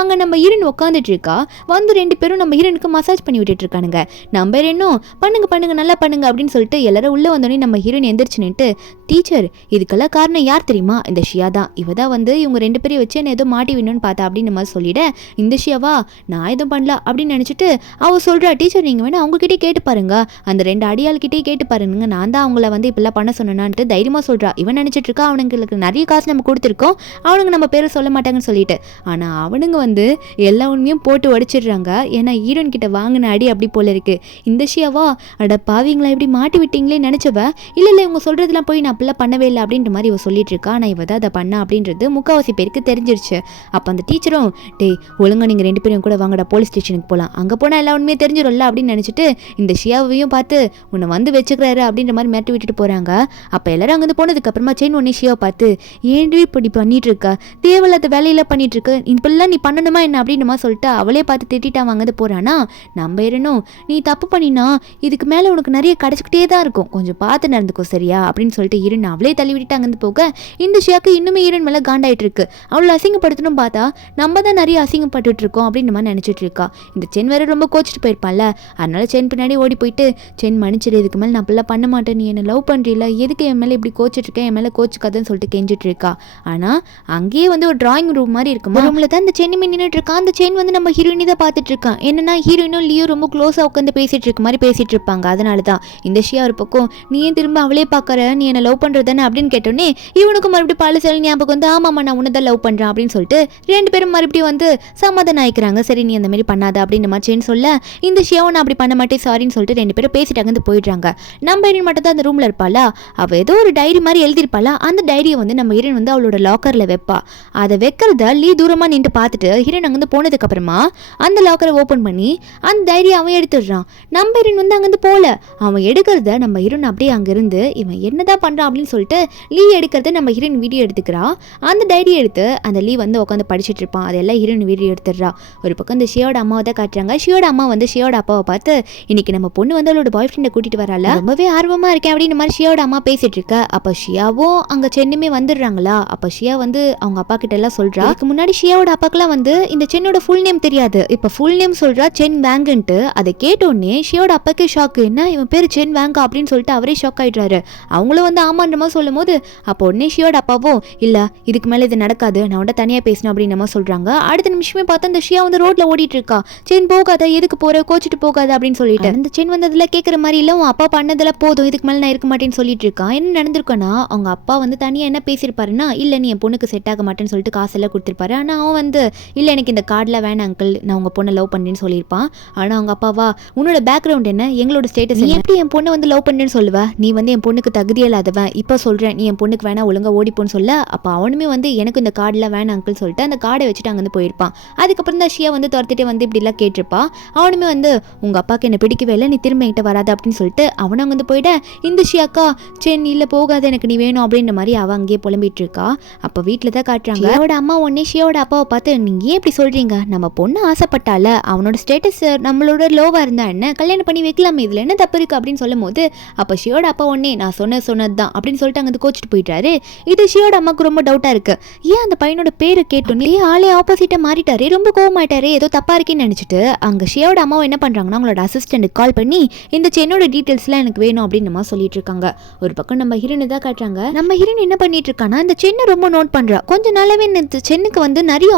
அங்கே நம்ம ஹீரோயின் உட்காந்துட்டு இருக்கா. வந்து 2 பேரும் நம்ம ஹீரோனுக்கு மசாஜ் பண்ணி விட்டுட்டு இருக்கானுங்க. நம்ம இன்னும் பண்ணுங்க பண்ணுங்க நல்லா பண்ணுங்க அப்படின்னு சொல்லிட்டு எல்லாரும் உள்ளே வந்தோடனே நம்ம ஹீரோயின் எந்திரிச்சு நின்று டீச்சர் இதுக்கெல்லாம் காரணம் யார் தெரியுமா, இந்த ஷியா தான், இவ தான் வந்து இவங்க 2 பேரையும் வச்சு என்ன ஏதோ மாட்டி விடணும்னு பார்த்தா அப்படின்னு மாதிரி சொல்லிட. இந்த ஷியாவா நான் எதுவும் பண்ணல அப்படின்னு நினச்சிட்டு அவ சொல்கிறா டீச்சர் நீங்கள் வேணா அவங்ககிட்டே கேட்டு பாருங்க, அந்த 2 அடியாள்கிட்டே கேட்டு பாருங்க, நான் தான் அவங்கள வந்து இப்படிலாம் பண்ண சொன்னான்ட்டு தைரியமாக சொல்கிறா. இவன் நினச்சிட்டு இருக்கா அவனுங்களுக்கு நிறைய காசு நம்ம கொடுத்துருக்கோம், அவனுங்க நம்ம பேரை சொல்ல மாட்டாங்கன்னு சொல்லிட்டு. ஆனால் அவனுங்க வந்து எல்லா உண்மையும் போட்டு உடைச்சிடுறாங்க. ஏன்னா ஹீரோயின் கிட்ட வாங்கின அடி அப்படி போல இருக்கு. இந்த ஷியாவா அட பாவீங்களா இப்படி மாட்டி விட்டீங்களே நினச்சவ இல்லை இல்லை இவங்க சொல்கிறதுலாம் போய் நான் அப்படிலாம் பண்ணவே இல்லை அப்படின்ற மாதிரி இவ சொல்லிட்டு இருக்கா. ஆனால் இவ தான் அதை பண்ணா அப்படின்றது முக்கால்வாசி பேருக்கு தெரிஞ்சிருச்சு. அப்போ அந்த டீச்சரும் டேய் ஒழுங்கா நீங்கள் 2 பேரும் கூட வாங்கடா போலீஸ் ஸ்டேஷனுக்கு போகலாம், அங்கே போனால் எல்லா உண்மையே தெரிஞ்சிடும்ல அப்படின்னு நினச்சிட்டு இந்த ஷியாவையும் பார்த்து உன்னை வந்து வச்சுக்கிறாரு அப்படின்ற மாதிரி மிரட்டி விட்டுட்டு போகிறாங்க. அப்போ எல்லாரும் அங்கே போனதுக்கு அப்புறமா செயின் ஒன்னே ஷியாவை பார்த்து ஏன்டி இப்படி பண்ணிட்டு இருக்க, தேவையில்லாத வேலையில பண்ணிட்டு இருக்க, இப்பெல்லாம் நீ பண்ணணுமா என்ன அப்படின்னுமா சொல்லிட்டு அவளே பார்த்து திட்டிட்டு வாங்க போறானா. நம்ம இருணும் நீ தப்பு பண்ணினா இதுக்கு மேலே உனக்கு நிறைய கிடச்சிக்கிட்டே தான் இருக்கும், கொஞ்சம் பார்த்து நடந்துக்கோ சரியா அப்படின்னு சொல்லிட்டு ஹீரோன் அவளே தள்ளி விட்டுட்டு அங்கேருந்து போக இந்த ஷியாக்கு இன்னுமே ஹீரோன் மேலே காண்டாயிட்டு இருக்கு. அவளை அசிங்கப்படுத்தணும் பார்த்தா நம்ம தான் நிறைய அசிங்கப்பட்டுட்டு இருக்கோம் அப்படின்னு மாதிரி நினச்சிட்டு இருக்கா. இந்த சென் வேற ரொம்ப கோச்சிட்டு போயிருப்பான்ல, அதனால சென் பின்னாடி ஓடி போயிட்டு சென் மன்னிச்சிரு, இதுக்கு மேலே நான் அப்படிலாம் பண்ண மாட்டேன், நீ என்ன லவ் பண்ணுறீல, எதுக்கு என் மேலே இப்படி கோச்சிட்டு இருக்கேன், என் மேலே கோச்சிக்காதுன்னு சொல்லிட்டு கெஞ்சிட்டு இருக்கா. ஆனால் அங்கேயே வந்து ஒரு டிராயிங் ரூம் மாதிரி இருக்குமா, ரூமில் தான் இந்த சென்னிமே நின்றுட்டு இருக்கான். அந்த செயின் வந்து நம்ம ஹீரோயினி தான் பார்த்துட்டு இருக்கான். என்னன்னா ஹீரோயினும் லியோ ரொம்ப க்ளோஸாக உட்காந்து பேசிட்டு இருக்க மாதிரி பேசிட்டு இருப்பாங்க. அதனால தான் இந்த ஷியா ஒரு பக்கம் நீ ஏன் திரும்ப அவளே பார்க்குற, நீ என்ன லவ் பண்ணுறதானே அப்படின்னு கேட்டோன்னே இவனுக்கு மறுபடியும் பழசல் ஞாபகம் வந்து ஆமாம்மா நான் உன்னை தான் லவ் பண்ணுறேன் அப்படின்னு சொல்லிட்டு 2 பேரும் மறுபடியும் வந்து சமாதானம் ஆயிக்கிறாங்க. சரி நீ அந்த மாதிரி பண்ணாத அப்படின்னு மாதிரி செயின் சொல்ல இந்த ஷியாவை நான் அப்படி பண்ண மாட்டேன் சாரின்னு சொல்லிட்டு 2 பேரும் பேசிட்டு அங்கே போயிடுறாங்க. நம்ம ஹீரோயின் மட்டும் தான் அந்த ரூமில் இருப்பாளா, அவள் ஏதோ ஒரு டைரி மாதிரி எழுதிருப்பாளா, அந்த டைரியை வந்து நம்ம ஹீரோயின் வந்து அவளோட லாக்கரில் வைப்பா. அதை வைக்கிறத லீ தூரமாக நின்று பார்த்துட்டு ஹீரோயின் அங்கேருந்து போனதுக்கு அப்புறமா அந்த லாக்கரை ஓப்பன் பண்ணி அந்த டைரியை அவன் எடுத்துடுறான். நம்ம ஹீரோயின் வந்து அங்கேருந்து போல, அவன் எடுக்கிறத நம்ம ஹீரோயின் அப்படியே அங்கேருந்து இவன் என்னதான் பண்ணுறான் அப்படின்னு சொல்லிட்டு லீ எடுக்கிறத நம்ம ஹீரோயின் வீடியோ எடுத்துக்கிறா. அந்த டைரியை எடுத்து அந்த லீ வந்து உட்காந்து படிச்சுட்டு இருப்பான். அதெல்லாம் ஹீரோயின் வீடியோ எடுத்துடுறா. ஒரு பக்கம் இந்த ஷியோட அம்மாவை தான் காட்டுறாங்க. ஷியோட அம்மா வந்து ஷியோட அப்பாவை பார்த்து இன்னைக்கு நம்ம பொண்ணு வந்து அவளோட பாய் ஃப்ரெண்டை கூட்டிட்டு வரால, ரொம்பவே ஆர்வமா இருக்கேன் அப்படின்னு மாதிரி ஷியோட அம்மா பேசிட்டு இருக்க. அப்ப ஷியாவும் அங்க சென்னுமே வந்துடுறாங்களா. அப்ப ஷியா வந்து அவங்க அப்பா கிட்ட எல்லாம் சொல்றா. அதுக்கு முன்னாடி ஷியாவோட அப்பாக்கெல்லாம் வந்து இந்த சென்னோட ஃபுல் நேம் தெரியாது. இப்ப ஃபுல் நேம் சொல்றா சென் வேங்குன்ட்டு. அதை கேட்டோடனே ஷியோட அப்பாக்கே ஷாக்கு, என்ன இவன் பேர் சென் வேங்கா அப்படின்னு சொல்லிட்டு அவரே ஷாக் ஆயிடுறாரு. அவங்களும் வந்து ஆமான்ற மாதிரி சொல்லும் போது அப்போ உடனே ஷியோட அப்பாவும் இல்ல இதுக்கு மேல இது நடக்காது, நான் உட தனியா பேசணும் அப்படின்னு நம்ம சொல்றாங்க. அடுத்த நிமிஷமே பார்த்தா இந்த ஷியா வந்து ரோட்ல ஓடிட்டு இருக்கா. சென் போகாத, எதுக்கு போற, கோச்சிட்டு போகாத அப்படின்னு சொல்லிட்டு அந்த சென் வந்து அதுல கேட்கற மாதிரி இல்ல, உன் அப்பா பண்ணதெல்லாம் போதும், இதுக்கு மேல நான் இருக்க மாட்டேன்னு சொல்லிட்டு இருக்கான். என்ன நடந்திருக்கோன்னா அவங்க அப்பா வந்து தனியா என்ன பேசியிருப்பாருன்னா இல்ல நீ என் பொண்ணுக்கு செட் ஆக மாட்டேன்னு சொல்லிட்டு காசெல்லாம் கொடுத்துருப்பாரு. ஆனா அவன் வந்து இல்ல எனக்கு இந்த கார்டில் வேணாம் அங்கிள், நான் உங்க பொண்ணை லவ் பண்ணேன்னு சொல்லியிருப்பான். ஆனா அவங்க அப்பாவா உன்னோட பேக்ரவுண்ட் என்ன, எங்களோட ஸ்டேட்டஸ், நீ எப்படி என் பொண்ணை வந்து லவ் பண்ணேன்னு சொல்லுவ, நீ வந்து என் பொண்ணுக்கு தகுதியே இல்லாதவன், இப்போ சொல்றேன் நீ என் பொண்ணுக்கு வேணா ஒழுங்கா ஓடிப்போன்னு சொல்ல. அப்போ அவனுமே வந்து எனக்கு இந்த கார்டில் வேணாம் அங்கிள் சொல்லிட்டு அந்த கார்டை வச்சுட்டு அங்கேருந்து போயிருப்பான். அதுக்கப்புறம் தான் ஷியா வந்து துரத்திட்டே வந்து இப்படிலாம் கேட்டிருப்பா. அவனுமே வந்து உங்க அப்பாவுக்கு என்ன பிடிக்கவே இல்லை, நீ திரும்ப என்கிட்ட வராது அப்படின்னு சொல்லிட்டு அவனும் அங்கே போயிட இந்த ஷியாக்கா சென் இல்லை போகாத எனக்கு நீ வேணும் அப்படின்னு அப்படின்ற மாதிரி அவள் அங்கேயே புலம்பிட்டு இருக்கா. அப்போ வீட்டில் தான் காட்டுறாங்க ஷியாவோட அம்மா ஒன்னே ஷியாவோட அப்பாவை பார்த்து நீங்கள் ஏன் இப்படி சொல்கிறீங்க, நம்ம பொண்ணு ஆசைப்பட்டால, அவனோட ஸ்டேட்டஸ் நம்மளோட லோவாக இருந்தா என்ன, கல்யாணம் பண்ணி வைக்கலாமே, இதில் என்ன தப்பு இருக்குது அப்படின்னு சொல்லும் போது அப்போ ஷியோட அப்பா ஒன்னே நான் சொன்னது தான் அப்படின்னு சொல்லிட்டு அங்கே கோச்சிட்டு போயிட்டாரு. இது ஷியோட அம்மாவுக்கு ரொம்ப டவுட்டாக இருக்குது. ஏன் அந்த பையனோட பேரை கேட்டோன்னே ஆளே ஆப்போசிட்டாக மாறிட்டாரு, ரொம்ப கோவமாயிட்டாரு, ஏதோ தப்பாக இருக்கேன்னு நினச்சிட்டு அங்கே ஷியோட அம்மாவை என்ன பண்ணுறாங்கன்னா அவங்களோட அசிஸ்டண்ட்டுக்கு கால் பண்ணி இந்த சென்னோட டீட்டெயில்ஸ்லாம் எனக்கு வேணும் அப்படின்னு நம்ம சொல்லிட்டு இருக்காங்க. ஒரு பக்கம் நம்ம ஹீரோனை தான் காட்டுறாங்க. நம்ம ஹீரோன் என்ன பண்ணிட்டு இருக்கானா இந்த சென்னை ரொம்ப நோட் பண்ணுறா. கொஞ்சம் நாளாவே இந்த சென்னுக்கு வந்து நிறைய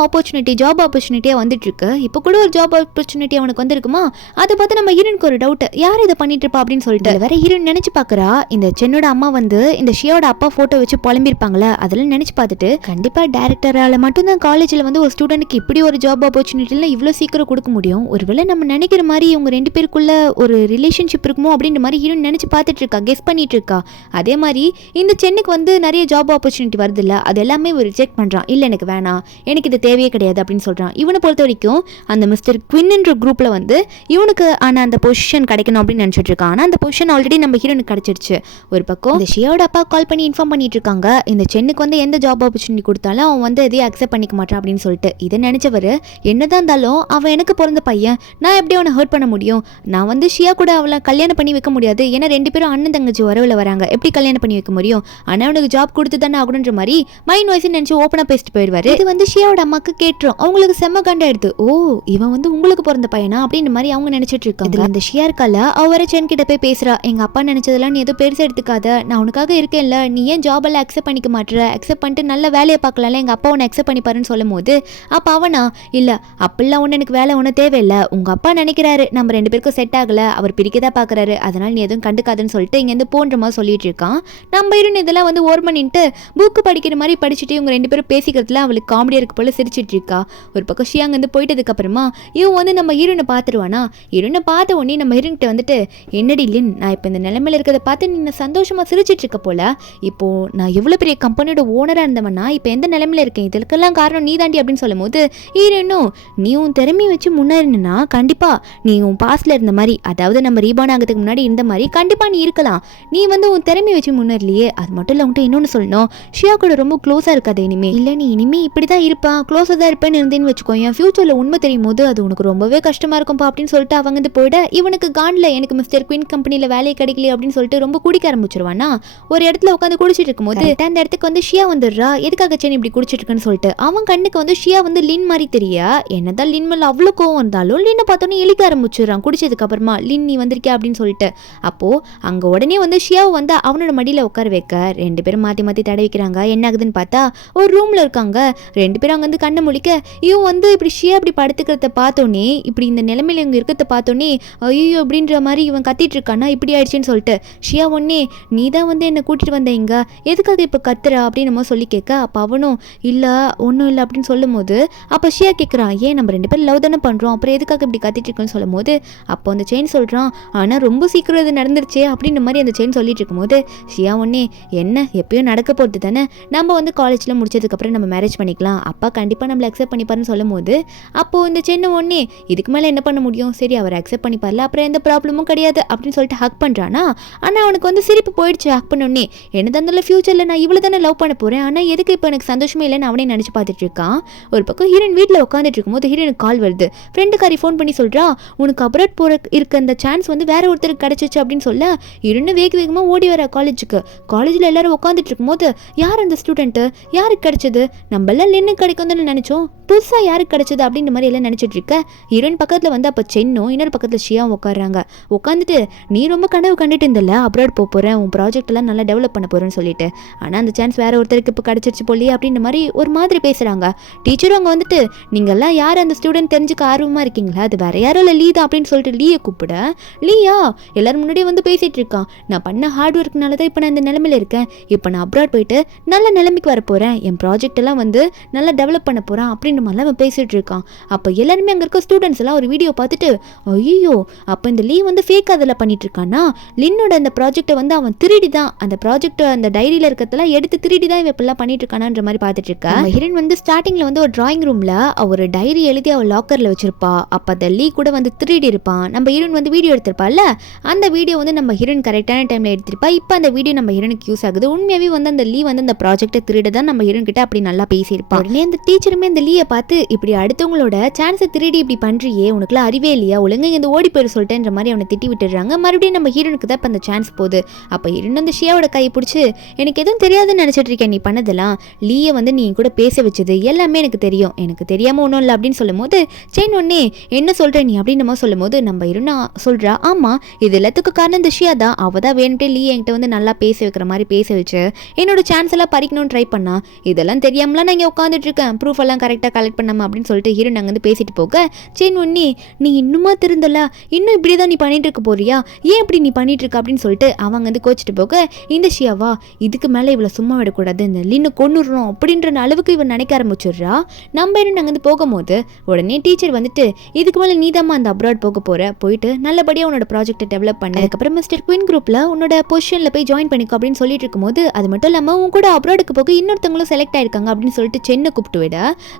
ஜாப் ஆப்பர்ச்சுனிட்டியாக வந்துட்டு இருக்கு. இப்போ கூட ஒரு ஜாப் ஆப்பர்ச்சுனிட்டி அவனுக்கு வந்திருக்குமா, அதை பார்த்து நம்ம ஹீரோனுக்கு ஒரு டவுட், யார் இதை பண்ணிட்டு இருப்பா அப்படின்னு சொல்லிட்டு வேற ஹீரோன் நினைச்சு பார்க்குறா. இந்த சென்னோட அம்மா வந்து இந்த ஷியோட அப்பா ஃபோட்டோ வச்சு புலம்பிருப்பாங்களே அதெல்லாம் நினைச்சு பார்த்துட்டு கண்டிப்பாக டேரக்டரால் மட்டும்தான் காலேஜில் வந்து ஒரு ஸ்டூடெண்ட்டுக்கு இப்படி ஒரு ஜாப் ஆப்பர்ச்சுனிட்டிலாம் இவ்வளோ சீக்கிரம் கொடுக்க முடியும், ஒருவேளை நம்ம நினைக்கிற மாதிரி இவங்க 2 பேருக்குள்ள ஒரு ரிலேஷன்ஷிப் இருக்குமோ அப்படின்ற மாதிரி ஹீரோன் நினைச்சு பார்த்துட்டு இருக்கா, கெஸ் பண்ணிட்டு இருக்கா. அதே மாதிரி இந்த சென்னுக்கு வந்து நிறைய ஜாப் ஆப்பர்ச்சுனிட்டி வருது இல்லை, அது எல்லாமே ஒரு ரிஜெக்ட் பண்ணுறான். இல்லை எனக்கு வேணாம், எனக்கு இது தேவையே கிடையாது அப்படின்னு சொல்கிறான். இவனை பொறுத்த வரைக்கும் அந்த மிஸ்டர் குவின்ன்ற குரூப்பில் வந்து இவனுக்கு அந்த பொசிஷன் கிடைக்கணும் அப்படின்னு நினச்சிட்டு இருக்கான். ஆனால் அந்த பொசிஷன் ஆல்ரெடி நம்ம ஹீரோனுக்கு கிடைச்சிருச்சு. ஒரு பக்கம் இந்த ஷியோட அப்பா கால் பண்ணி இன்ஃபார்ம் பண்ணிட்டு இருக்காங்க இந்த சென்னுக்கு வந்து எந்த ஜாப் ஆப்பர்ச்சுனிட்டி கொடுத்தாலும் அவன் வந்து எதையும் அக்செப்ட் பண்ணிக்க மாட்டான் அப்படின்னு சொல்லிட்டு. இதை நினச்சவர் என்னதான் இருந்தாலும் அவன் எனக்கு பிறந்த பையன், நான் எப்படி அவனை ஹர்ட் பண்ண முடியும், நான் வந்து ஷியா கூட அவளை கல்யாணம் பண்ணி வைக்க முடியாது, ஏன்னா 2 பேரும் அண்ணன் தங்கச்சி வரவில் வராங்க, எப்படி கல்யாணம் பண்ணி வைக்க முடியும், ஆனால் அவனுக்கு ஜாப் கொடுத்து தானே ஆகணுன்ற மாதிரி மைண்ட் வாய்ஸ் நினச்சி ஓப்பனாக பேசிட்டு போயிடுவாரு. இது வந்து ஷியாவோட அம்மாக்கு கேட்டுரும். அவங்களுக்கு செம்ம கண்டா எடுத்து, ஓ இவன் வந்து உங்களுக்கு பிறந்த பையனா அப்படின்ற மாதிரி அவங்க நினைச்சிட்டு இருக்காங்க. இந்த ஷியா இருக்கால அவர சென் கிட்ட போய் பேசுறா, எங்க அப்பா நினைச்சதெல்லாம் நீ ஏதோ பெருசா எடுத்துக்காத, நான் உனக்காக இருக்கேன்ல, நீ ஏன் ஜாப் எல்லாம் அக்செப்ட் பண்ணிக்க மாட்டேற, அக்செப்ட் பண்ணிட்டு நல்ல வேலையை பார்க்கலாம்ல, எங்க அப்பா உன்னை அக்செப்ட் பண்ணிப்பாருன்னு சொல்லும் போது அப்ப அவனா இல்ல அப்படிலாம் ஒன்று எனக்கு வேலை ஒன்றும் தேவையில்லை, உங்க அப்பா நினைக்கிறாரு நம்ம 2 பேருக்கும் செட் ஆகல, அவர் பிரிக்கதான் பாக்குறாரு, அதனால நீ எதுவும் கண்டுக்காதுன்னு சொல்லிட்டு இங்கேருந்து போன்ற மாதிரி சொல்லிட்டு இருக்கான். நம்ம இருன்னு இதெல்லாம் வந்து ஓர் பண்ணிட்டு புக்கு படிக்கிற மாதிரி படிச்சுட்டு இவங்க 2 பேரும் பேசிக்கிறதுல அவளுக்கு காமெடியா இருக்கு போல சிரிச்சிட்டு இருக்கா. ஒரு பக்கம் ஷியாங்க வந்து போயிட்டதுக்கு அப்புறமா இவன் வந்து நம்ம ஹீரோனை பார்த்துருவானா, ஹீரோனை பார்த்த உடனே நம்ம ஹீரோன்கிட்ட வந்துட்டு என்னடி லின், நான் இப்போ இந்த நிலைமையில இருக்கிறத பார்த்து நீ சந்தோஷமா சிரிச்சிட்டு இருக்க போல, இப்போ நான் எவ்வளோ பெரிய கம்பெனியோட ஓனராக இருந்தவனா இப்போ எந்த நிலைமையில இருக்கேன், இதுக்கெல்லாம் காரணம் நீ தாண்டி அப்படின்னு சொல்லும் போது ஹீரோனும் நீ உன் திறமையை வச்சு முன்னேறினா கண்டிப்பா நீ உன் பாஸ்ட்ல இருந்த மாதிரி, அதாவது நம்ம ரீபான் ஆகிறதுக்கு முன்னாடி இருந்த மாதிரி கண்டிப்பா நீ இருக்கலாம், நீ வந்து உன் திறமையை வச்சு முன்னேறலையே. அது மட்டும் இல்லை உன்ட்டு இன்னொன்று சொல்லணும், ஷியா கூட ரொம்ப க்ளோஸா இருக்காது இனிமே, இல்லை நீ இனிமே இப்படிதான் இருப்பான் க்ளோஸாக தான் இருப்பேன்னு இருந்தேன்னு வச்சுக்கோ, என் ஃபியூச்சர்ல உண்மை தெரியும் போது அது உனக்கு ரொம்பவே கஷ்டமா இருக்கும்பா அப்படின்னு சொல்லிட்டு அவங்க வந்து போயிட இவனுக்கு காண்டில் எனக்கு மிஸ்டர் குயின் கம்பெனியில் வேலையை கிடைக்கல அப்படின்னு சொல்லிட்டு ரொம்ப குடிக்க ஆரம்பிச்சிருவானா. ஒரு இடத்துல உட்காந்து குடிச்சிட்டு இருக்கும்போது அந்த இடத்துக்கு வந்து ஷியா வந்துடுறா. எதுக்காக சென்னை இப்படி குடிச்சிட்டு இருக்குன்னு சொல்லிட்டு அவன் கண்ணுக்கு வந்து ஷியா வந்து லின் மாதிரி தெரியா, என்னதான் லின் மேல அவ்வளோ கோவம் இருந்தாலும் லின்னை பார்த்தோன்னே இழிக்க ஆரம்பிச்சிடுறான் குடிச்சதுக்கு அப்புறமா, லின் நீ வந்திருக்கியா அப்படின்னு சொல்லிட்டு. அப்போ அங்க உடனே வந்து ஷியாவை வந்து அவனோட மடியில உட்கார வைக்க 2 பேரும் மாத்தி மாத்தி தடவிக்கிறாங்க. என்ன ஆகுதுன்னு பார்த்தா ஒரு ரூம்ல இருக்காங்க 2 பேரும் அங்க வந்து கண்ணை முழிக்க இவன் வந்து இப்படி ஷியா இப்படி படுத்துக்கிறத பார்த்தோன்னே, இப்படி இந்த நிலைமையில இவங்க இருக்கிறத பார்த்தோன்னே ஐயோ அப்படின்ற மாதிரி இவன் கத்திட்டு இருக்கானா, இப்படி ஆயிடுச்சுன்னு சொல்லிட்டு ஷியா ஒன்னே நீ தான் வந்து என்னை கூட்டிட்டு வந்த இங்க, எதுக்காக இப்போ கத்துறா அப்படின்னு நம்ம சொல்லி கேட்க அப்போ அவனும் இல்லை ஒன்றும் இல்லை அப்படின்னு சொல்லும் போது அப்போ ஷியா கேட்குறான் ஏன் நம்ம 2 பேரும் லவ் தானே பண்ணுறோம், அப்புறம் எதுக்காக இப்படி கத்திட்டு இருக்குன்னு சொல்லும் போது அப்போ அந்த செயின் சொல்கிறான் ஆனால் ரொம்ப சீக்கிரம் இது நடந்துருச்சே அப்படின்ற மாதிரி அந்த செயின் சொல்லிட்டு இருக்கும்போது ஷியா ஒன்னே என்ன எப்பயும் நடக்க போகிறது தானே, நம்ம வந்து காலேஜில் முடிச்சதுக்கப்புறம் நம்ம மேரேஜ் பண்ணிக்கலாம், அப்பா கண்டிப்பாக நம்மளை அக்செப்ட் பண்ணிப்பாருன்னு சொல்லும் போது அப்போது இந்த சென்னை ஒன்னே இதுக்கு மேலே என்ன பண்ண முடியும், சரி அவர் அக்செப்ட் பண்ணிப்பார்ல அப்புறம் எந்த ப்ராப்ளமும் கிடையாது அப்படின்னு சொல்லிட்டு ஹக் பண்ணுறானா. ஆனால் அவனுக்கு வந்து சிரிப்பு போயிடுச்சு ஹக் பண்ணோடனே, என்னதான் இருந்தாலும் ஃபியூச்சரில் நான் இவ்வளோ தானே லவ் பண்ண போகிறேன், ஆனால் எதுக்கு இப்போ எனக்கு சந்தோஷமே இல்லைன்னு அவனே நினச்சி பார்த்துட்டு இருக்கான். ஒரு பக்கம் ஹீரோயின் வீட்டில் உட்காந்துட்டு இருக்கும்போது ஹீரோனுக்கு கால் வருது. ஃப்ரெண்டுக்காரி ஃபோன் பண்ணி சொல்கிறா உனக்கு அப்ராட் போகிற இருக்க அந்த சான்ஸ் வந்து வேற ஒருத்தருக்கு கிடச்சிச்சு அப்படின்னு சொல்ல ஹீரோன்னு வேகமாக ஓடி வர காலேஜுக்கு. காலேஜில் எல்லாரும் உட்காந்துட்டு இருக்கும்போது யார் அந்த ஸ்டூடெண்ட்டு, யாருக்கு கிடைச்சது, நம்ம எல்லாம் லின்னு கிடைக்கும்னு நினச்சோம், புதுசாக யாருக்கு கிடைச்சது அப்படின்ற மாதிரி எல்லாம் நினச்சிட்டு இருக்க. ஹீரோயின் பக்கத்தில் வந்து அப்போ சென்னும் இன்னொரு பக்கத்தில் ஷியாவும் உட்காடுறாங்க. உட்காந்துட்டு நீ ரொம்ப கனவு கண்டுட்டு இருந்தல அப்ராட் போகிறேன் உன் ப்ராஜெக்ட் எல்லாம் நல்லா டெவலப் பண்ண போகிறேன்னு சொல்லிட்டு, ஆனால் அந்த சான்ஸ் வேற ஒருத்தருக்கு இப்போ கிடச்சிருச்சு போலியே அப்படின்ற மாதிரி ஒரு மாதிரி பேசுகிறாங்க. டீச்சரும் அங்கே வந்துட்டு நீங்கள்லாம் யார் அந்த ஸ்டூடெண்ட் தெரிஞ்சுக்க ஆர்வமாக இருக்கீங்களா, அது வேற யாரும் இல்லை லீ தான் அப்படின்னு சொல்லிட்டு லீயை கூப்பிட லீயா எல்லாரும் முன்னாடியே வந்து பேசிகிட்டு இருக்கான். நான் பண்ண ஹார்ட் ஒர்க்னால தான் இப்போ நான் இந்த நிலைமையில் இருக்கேன், இப்போ நான் அப்ராட் போயிட்டு நல்ல நிலைமைக்கு வர போகிறேன், என் ப்ராஜெக்ட் எல்லாம் வந்து நல்லா டெவலப் பண்ண போகிறேன் அப்படின்ற மாதிரிலாம் அவன் பேசிகிட்டு இருக்கான். அப்போ எல்லாருமே அங்கே இருக்க ஸ்டூடெண்ட்ஸ் எல்லாம் ஒரு வீடியோ பார்த்துட்டு ஐயோ அப்போ இந்த லீ வந்து ஃபேக் அதில் பண்ணிட்டு இருக்கானா, லின்னோட அந்த ப்ராஜெக்டை வந்து அவன் திருடி தான் அந்த ப்ராஜெக்ட் அந்த டைரியில் இருக்கிறதெல்லாம் எடுத்து திருடி தான் இவன் இப்பெல்லாம் பண்ணிட்டு இருக்கானான்ற மாதிரி பார்த்துட்டு இருக்கா. ஹீரோயின் வந்து ஸ்டார்டிங்கில் வந்து ஒரு டிராயிங் ரூமில் ஒரு டைரி எழுதி அவள் லாக்கரில் வச்சிருப்பா. அப்போ அந்த லீ கூட வந்து திருடி இருப்பான். நம்ம ஹீரோயின் வந்து வீடியோ எடுத்திருப்பாள்ல, அந்த வீடியோ வந்து நம்ம ஹீரோயின் கரெக்டான டைமில் எடுத்திருப்பா. இப்போ அந்த வீடியோ நம்ம ஹீரோனுக்கு யூஸ் ஆகுது. உண்மையாவே வந்து அந்த லீ வந்து அந்த ப்ராஜெக்ட்டை திருட தான் நம்ம ஹீரோயின் கிட்ட அப்படி நல்லா பேசியிருப்பான். உடனே அந்த டீச்சருமே அந்த லீயை பார்த்து இப்படி அடுத்தவங்களோட சான்ஸை திருடி இப்படி பண்றியே, உனக்குலாம் அறிவே இல்லையா, ஒழுங்கா இங்க ஓடி போயிட சொல்லிட்டேன்ற மாதிரி அவனை திட்டி விட்டுடுறாங்க. மறுபடியும் நம்ம ஹீரோனுக்கு தான் இப்போ அந்த சான்ஸ் போகுது. அப்போ ஹீரோன் அந்த ஷியாவோட கையை பிடிச்சி எனக்கு எதுவும் தெரியாதுன்னு நினச்சிட்டு இருக்கேன், நீ பண்ணதெல்லாம் லீயை வந்து நீ கூட பேச வச்சது எல்லாமே எனக்கு தெரியும், எனக்கு தெரியாமல் ஒன்றும் இல்லை அப்படின்னு சொல்லும் போது செயின் ஒன்னே என்ன சொல்கிற நீ அப்படின்னு நம்ம சொல்லும் போது நம்ம ஹீரோனா சொல்கிறா, ஆமாம் இது எல்லாத்துக்கும் காரணம் இந்த ஷியா தான், அவள் தான் வேணுட்டே லீ என்கிட்ட வந்து நல்லா பேச வைக்கிற மாதிரி பேச வச்சு என்னோட சான்ஸ் எல்லாம் பறிக்கணும்னு ட்ரை பண்ணா, இதெல்லாம் தெரியாமலாம் நான் இங்கே உட்காந்துட்டு இருக்கேன், ப்ரூஃப் எல்லாம் கரெக்டாக கலெக்ட் பண்ணாமல் அப்படின்னு சொல்லிட்டு ஹீரோன் அங்கே வந்து பேசிட்டு போக செயின் ஒன்னே நீ இன்னுமா திருந்தல, இன்னும் இப்படி தான் நீ பண்ணிட்டு இருக்க போறியா, ஏன் இப்படி நீ பண்ணிட்டு இருக்க அப்படின்னு சொல்லிட்டு அவங்க வந்து கோச்சிட்டு போக இந்த ஷியாவா இதுக்கு மேலே இவ்வளோ சும்மா விடக்கூடாது, இந்த லின்னு கொன்னுடுறோம் அப்படின்ற அளவுக்கு இவன் நினைக்க ஆரம்பிச்சிடுறா. நம்ம நாங்கள் வந்து போகும்போது உடனே டீச்சர் வந்துட்டு இதுக்கு மேலே நீதாம்மா அந்த அப்ராட் போக போகிற, போயிட்டு நல்லபடியாக உன்னோட ப்ராஜெக்டை டெவலப் பண்ண, அதுக்கப்புறம் மிஸ்டர் குயின் குரூப்பில் உன்னோட பொசிஷனில் போய் ஜாயின் பண்ணிக்கோ அப்படின்னு சொல்லிட்டு இருக்கும்போது அது மட்டும் இல்லாமல் உன் கூட அப்ராடுக்கு போக இன்னொருத்தவங்களும் செலக்ட் ஆயிருக்காங்க அப்படின்னு சொல்லிட்டு சென்னை கூப்பிட்டு விட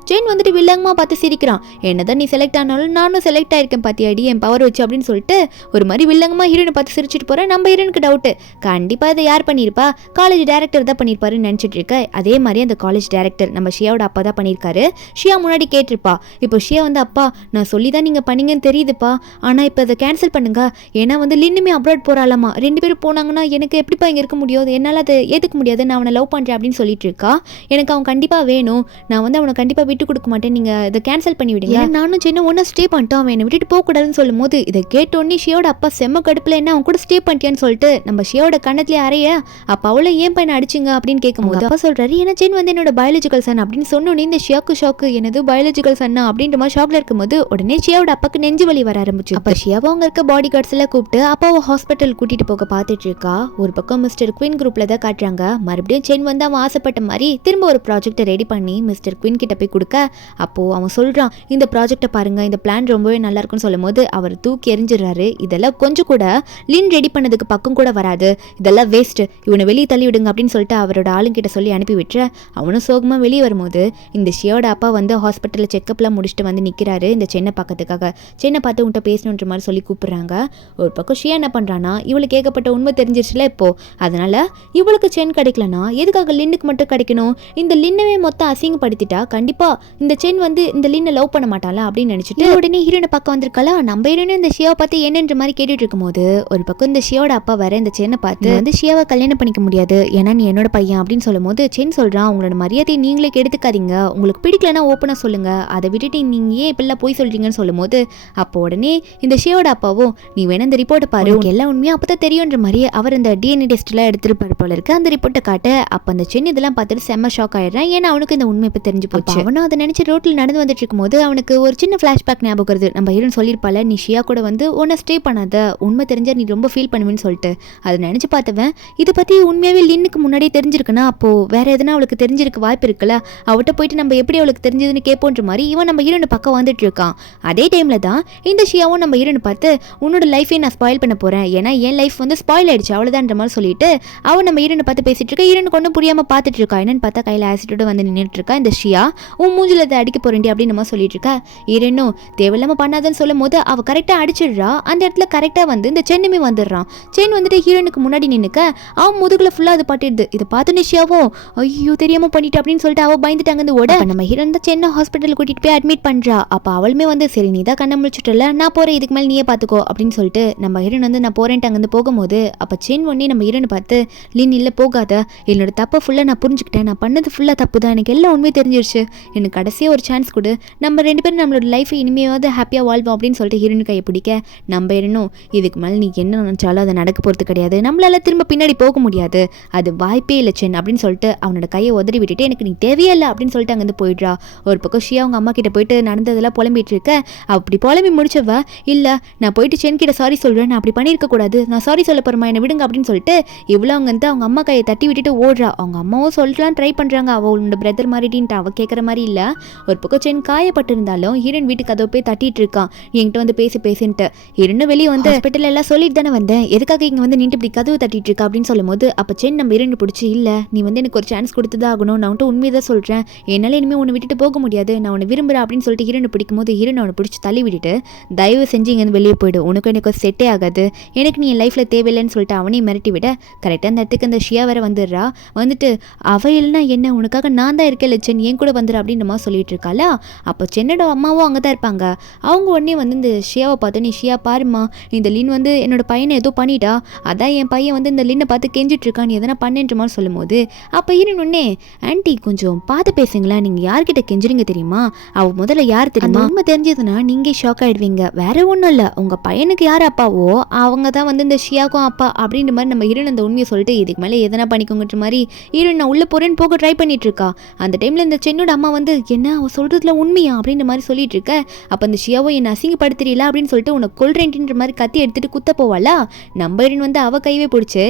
செயின் வந்துட்டு வில்லங்கமாக பார்த்து சிரிக்கிறான், என்னதான் நீ செலக்ட் ஆனாலும் நானும் செலக்ட் ஆயிருக்கேன் பாத்தியாடி என் பவர் வச்சு அப்படின்னு சொல்லிட்டு ஒரு மாதிரி வில்லங்கமாக ஹீரோனை பார்த்து சிரிச்சிட்டு போகிறேன். நம்ம ஹீரோனுக்கு டவுட்டு கண்டிப்பாக இதை யார் பண்ணியிருப்பா, காலேஜ் டைரக்டர் தான் பண்ணியிருப்பாருன்னு நினச்சிட்டு இருக்க. அதே மாதிரி அந்த காலேஜ் டைரக்டர் நம்ம ஷியாவோட அப்பா தான் பண்ணியிருக்காரு. ஷியா முன்னாடி கேட்டிருப்பா, இப்போ ஷியா வந்து அப்பா நான் சொல்லி தான் நீங்கள் பண்ணீங்கன்னு தெரியுதுப்பா, ஆனால் இப்போ அதை கேன்சல் பண்ணுங்க, ஏன்னா வந்து லின்னுமே அப்ராட் போகிறாளாமா, 2 பேரும் போனாங்கன்னா எனக்கு எப்படிப்பா இங்கே இருக்க முடியும், என்னால் அதை ஏற்றுக்க முடியாது, நான் அவனை லவ் பண்ணுறேன் அப்படின்னு சொல்லிட்டு இருக்கா. எனக்கு அவன் கண்டிப்பாக வேணும், நான் வந்து அவனை கண்டிப்பாக விட்டு கொடுக்க மாட்டேன், நீங்கள் இதை கேன்சல் பண்ணி விடுங்க, நானும் சின்ன ஒன்றா ஸ்டே பண்ணிட்டோம், அவன் என்னை விட்டுட்டு போகக்கூடாதுன்னு சொல்லும் போது இதை கேட்டோன்னே ஷியோட அப்பா செம்ம கடுப்பில் என்ன அவன் கூட ஸ்டே பண்ணிட்டியான்னு சொல்லிட்டு நம்ம ஷியோட கண்ணத்துலேயே அறைய அப்போ அவளை ஏன் பையனை அடிச்சுங்க அப்படின்னு கேட்கும்போது அப்பா சொல்கிறாரு ஏன்னா சென் வந்து என்னோட பயாலஜிக்கல் சன் அப்படின்னு சொன்னோன்னே இந்த ஷியாக்கு என்னது பயாலஜிக்கல் சன்னா அப்படின்ற மாதிரி ஷாக்ல இருக்கும்போது உடனே ஷியாவோட அப்பாக்கு நெஞ்சு வலி வர ஆரம்பிச்சு. அப்போ ஷியாவை அவங்க இருக்க பாடி கார்ட்ஸ் எல்லாம் கூப்பிட்டு அப்பாவை ஹாஸ்பிட்டல் கூட்டிட்டு போக பார்த்துட்டு இருக்கா. ஒரு பக்கம் மிஸ்டர் குயின் குரூப்ல தான் காட்டுறாங்க. மறுபடியும் சென் வந்து அவன் ஆசைப்பட்ட மாதிரி திரும்ப ஒரு ப்ராஜெக்டை ரெடி பண்ணி மிஸ்டர் குயின் கிட்ட போய் கொடுக்க அப்போ அவன் சொல்றான் இந்த ப்ராஜெக்டை பாருங்க, இந்த பிளான் ரொம்பவே நல்லா இருக்குன்னு சொல்லும் போது அவர் தூக்கி எறிஞ்சிடறாரு. இதெல்லாம் கொஞ்சம் கூட லின் ரெடி பண்ணதுக்கு பக்கம் கூட வராது, இதெல்லாம் வேஸ்ட், இவனை வெளியே தள்ளி விடுங்க அப்படின்னு சொல்லிட்டு அவரோட ஆளுங்கிட்ட சொல்லி அனுப்பி விட்டுற. அவனும் சோகமாக வெளியே வரும்போது இந்த ஷியோட அப்பா வந்து ஹாஸ்பிட்டலில் செக்கப்லாம் முடிச்சுட்டு வந்து நிற்கிறாரு இந்த சென்னை பார்க்கறதுக்காக. சென்னை பார்த்து உன்கிட்ட பேசணுன்ற மாதிரி சொல்லி கூப்பிட்றாங்க. ஒரு பக்கம் ஷியா என்ன பண்ணுறான்னா இவளுக்கு ஏகப்பட்ட உண்மை தெரிஞ்சிருச்சுல இப்போ, அதனால இவளுக்கு சென் கிடைக்கலனா எதுக்காக லின்னுக்கு மட்டும் கிடைக்கணும், இந்த லின்னவே மொத்தம் அசிங்கப்படுத்திட்டா கண்டிப்பாக இந்த சென் வந்து இந்த லின்னை லவ் பண்ண மாட்டாளா அப்படின்னு நினச்சிட்டு உடனே ஹீரோனை பக்கம் வந்திருக்காளா. நம்ம ஹீரோனும் இந்த ஷியாவை பார்த்து என்னன்ற மாதிரி கேட்டுட்டு இருக்கும்போது ஒரு பக்கம் இந்த ஷியோட அப்பா வர இந்த சென்னை பார்த்து வந்து ஷியாவை கல்யாணம் பண்ணிக்க முடியாது ஏன்னா நீ என்னோட பையன் அப்படின்னு சொல்லும் போது சென் சொல்றான் உங்களோட மரியாதையை நீங்களே கெடுத்துக்காதீங்க, உங்களுக்கு பிடிக்கலன்னா ஓப்பனாக சொல்லுங்க, அதை விட்டுட்டு நீங்க ஏன் இப்பெல்லாம் போய் சொல்றீங்கன்னு சொல்லும் போது அப்போ உடனே இந்த ஷியோட அப்பாவும் நீ வேணா இந்த ரிப்போர்ட்டை பாரு, உனக்கு எல்லாம் உண்மையா அப்பதான் தெரியுன்ற மாதிரி அவர் அந்த டிஎன்ஏ டெஸ்ட்லாம் எடுத்துட்டு போல இருக்கு. அந்த ரிப்போர்ட்டை காட்ட அப்ப அந்த சென் இதெல்லாம் பார்த்துட்டு செம்ம ஷாக் ஆயிடுறான். ஏன்னா அவனுக்கு இந்த உண்மை இப்போ தெரிஞ்சு போச்சு. அவனும் அதை நினைச்சு ரோட்ல நடந்து வந்துட்டு இருக்கும்போது அவனுக்கு ஒரு சின்ன ஃபிளாஷ்பேக் ஞாபகம் வருது. நம்ம ஹீரோன் சொல்லியிருப்பால நீ ஷியா கூட வந்து உன்னை ஸ்டே பண்ணாத, உண்மை தெரிஞ்சா நீ ரொம்ப ஃபீல் பண்ணுவேன்னு சொல்லிட்டு அதை நினைச்சு பார்த்தவன் இதை பத்தி உண்மையாவே லின்னுக்கு முன்னாடியே தெரிஞ்சிருக்குன்னா அப்போ வேற எதனா அவளுக்கு தெரிஞ்சிருக்க வாய்ப்பு இருக்குல்ல, அவட்ட போயிட்டு நம்ம எப்படி அவளுக்கு தெரிஞ்சதுன்னு கேட்போன்ற மாதிரி இவன் நம்ம ஹீரோனை பக்கம் வந்துட்டு இருக்கான். அதே டைம்ல தான் இந்த ஷியாவும் நம்ம ஹீரோனை பார்த்து உன்னோட லைஃபை நான் ஸ்பாயில் பண்ண போறேன், ஏன்னா என் லைஃப் வந்து ஸ்பாயில் ஆயிடுச்சு அவ்வளவுதான்ற மாதிரி சொல்லிட்டு அவன் நம்ம ஹீரோனை பார்த்து பேசிட்டு இருக்கா. ஹீரோனுக்கு ஒன்றும் புரியாம பார்த்துட்டு இருக்கா. என்னன்னு பார்த்தா கையில ஆசிட்டோட வந்து நின்றுட்டு இருக்கா இந்த ஷியா. உன் மூஞ்சில அதை அடிக்க போறேன்டி அப்படின்னு நம்ம சொல்லிட்டு இருக்கா. ஹீரோனும் தேவையில்லாம பண்ணாதன்னு சொல்லும் போது அவ கரெக்டா அடிச்சிடுறா. அந்த இடத்துல கரெக்டா வந்து இந்த சென்னுமே வந்துடுறான். சென் வந்துட்டு ஹீரோனுக்கு முன்னாடி நின்னுக்க அவன் முதுகுல ஃபுல்லா அது பட்டிடுது. இதை பார்த்து நிஷியாவும் ஐயோ தெரியாம பண்ணிட்டு அப்படின்னு சொல்லிட்டு அவ பயந்துட்டாங்க. இந்த ஓட நம்ம ஹீரோன் தான் சென்னை ஹாஸ்பிட்டல் கூட்டிட்டு போய் அட்மிட் பண்றா. அப்ப அவளுமே வந்து சரி நீ தான் கண்ண முடிச்சுட்டல, நான் போறேன், இதுக்கு மேல நீயே பாத்துக்கோ அப்படின்னு சொல்லிட்டு நம்ம ஹீரோன் வந்து நான் போறேன்ட்டு அங்கிருந்து போகும்போது அப்ப சென் ஒன்னே நம்ம ஹீரோனை பார்த்து லின் இல்ல போகாத, என்னோட தப்பை ஃபுல்லா நான் புரிஞ்சுக்கிட்டேன், நான் பண்ணது ஃபுல்லா தப்பு தான், எனக்கு எல்லாம் உண்மையை தெரிஞ்சிருச்சு, எனக்கு கடைசியா ஒரு சான்ஸ் கொடு, நம்ம 2 பேரும் நம்மளோட லைஃபை இனிமேவாவது ஹாப்பியா வாழ்வோம் அப்படின்னு சொல்லிட்டு ஹீரோன் கையை பிடிக்க நம்ம ஹீரோனும் இதுக்கு மேலே நீ என்ன நினைச்சாலும் அதை நடக்க போறது கிடையாது, நம்மளால திரும்ப பின்னாடி போக முடியாது, அது வாய்ப்பே இல்லை சென் அப்படின்னு சொல்லிட்டு அவனோட கையை உதறி விட்டுட்டு எனக்கு நீ தேவையே இல்லை அப்படின்னு சொல்லிட்டு அங்கேருந்து போயிடுறா. ஒரு பக்கம் ஷியா அவங்க அம்மா கிட்ட போயிட்டு நடந்ததெல்லாம் புலம்பிட்டு இருக்க. அப்படி புலம்பி முடிச்சவ இல்ல நான் போயிட்டு சென் கிட்ட சாரி சொல்றேன், நான் அப்படி பண்ணியிருக்க கூடாது, நான் சாரி சொல்ல போறேமா என்னை விடுங்க அப்படின்னு சொல்லிட்டு இவ்வளோ அவங்க வந்து அவங்க அம்மா கையை தட்டி விட்டுட்டு ஓடுறா. அவங்க அம்மாவும் சொல்லலாம் ட்ரை பண்றாங்க அவளோட பிரதர் மாதிரிட்டு அவ கேட்குற மாதிரி இல்ல. ஒரு பக்கம் சென் காயப்பட்டு இருந்தாலும் ஹீரோன் வீட்டுக்கு கதவை போய் தட்டிட்டு இருக்கான் என்கிட்ட வந்து பேசின்ட்டு. ஹீரோன் வெளியே வந்து ஹாஸ்பிட்டல் எல்லாம் சொல்லிட்டு தானே வந்தேன், எதுக்காக இங்க வந்து நின்று இப்படி கதவு தட்டிட்டு இருக்கா அப்படின்னு சொல்லும் போது அப்ப சென் நம்ம ஹீரோன் பிடிச்சி இல்ல நீ வந்து எனக்கு ஒரு சான்ஸ் கொடுத்துதான் ஆகணும், நான் வந்துட்டு உண்மையதான் சொல்றேன், என்னால இனிமே உன்னை விட்டுட்டு போக முடியாது, நான் உன்னை விரும்புறேன் அப்படின்னு சொல்லிட்டு ஹீரோனை பிடிக்கும் போது ஹீரோன் அவனை பிடிச்சி தள்ளி விட்டுட்டு தயவு செஞ்சு இங்கேருந்து வெளியே போயிடு, உனக்கு எனக்கு செட்டே ஆகாது, எனக்கு நீ என் லைஃப்ல தேவையில்லைன்னு சொல்லிட்டு அவனையும் மிரட்டி விட கரெக்டாக அந்த இடத்துக்கு அந்த ஷியா வேற வந்துடுறா. வந்துட்டு அவ இல்லைனா என்ன, உனக்காக நான் தான் இருக்கேன் சென், என் கூட வந்துடுற அப்படின்ற மாதிரி சொல்லிட்டு இருக்காளா. அப்போ சென்னோட அம்மாவும் அங்கே தான் இருப்பாங்க. அவங்க உடனே வந்து இந்த ஷியாவை பார்த்து, நீ ஷியா பாருமா, இந்த லின் வந்து என்னோட பையனை ஏதோ பண்ணிட்டா, அதான் என் பையன் வந்து இந்த லின்னை பார்த்து கெஞ்சிட்டு இருக்கான், நீ எதனா பண்ணுன்ற மாதிரி சொல்லும் போது அப்போ இருன்னொன்னே, ஆன்ட்டி கொஞ்சம் பார்த்து பேசுங்களா, நீங்கள் யார்கிட்ட கெஞ்சுறீங்க தெரியுமா, அவள் முதல்ல யார் தெரியுமா, உண்மை தெரிஞ்சதுன்னா நீங்கள் ஷாக் ஆகிடுவீங்க, வேற ஒன்றும் இல்லை, உங்கள் பையனுக்கு யார் அப்பாவோ அவங்க தான் வந்து இந்த ஷியாக்கும் அப்பா அப்படின்ற மாதிரி நம்ம ஹீரோன் அந்த உண்மையை சொல்லிட்டு இதுக்கு மேலே எதனா பண்ணிக்கோங்கன்ற மாதிரி ஹீரோன் நான் உள்ளே போகிறேன்னு போக ட்ரை பண்ணிட்டு இருக்கா. அந்த டைமில் இந்த சென்னோட அம்மா வந்து என்ன அவள் சொல்கிறதுல உண்மையா அப்படின்ற மாதிரி சொல்லிட்டு இருக்க. அப்போ அந்த ஷியாவோ என்னை அசிங்கப்படுத்துறீங்களா அப்படின்னு சொல்லிட்டு உனக்கு கொல்றேன்ன்ற மாதிரி கத்தி எடுத்துட்டு குத்த போவாளா. நம்ம ஹீரோன் வந்து அவள் கைவே பிடிச்சி,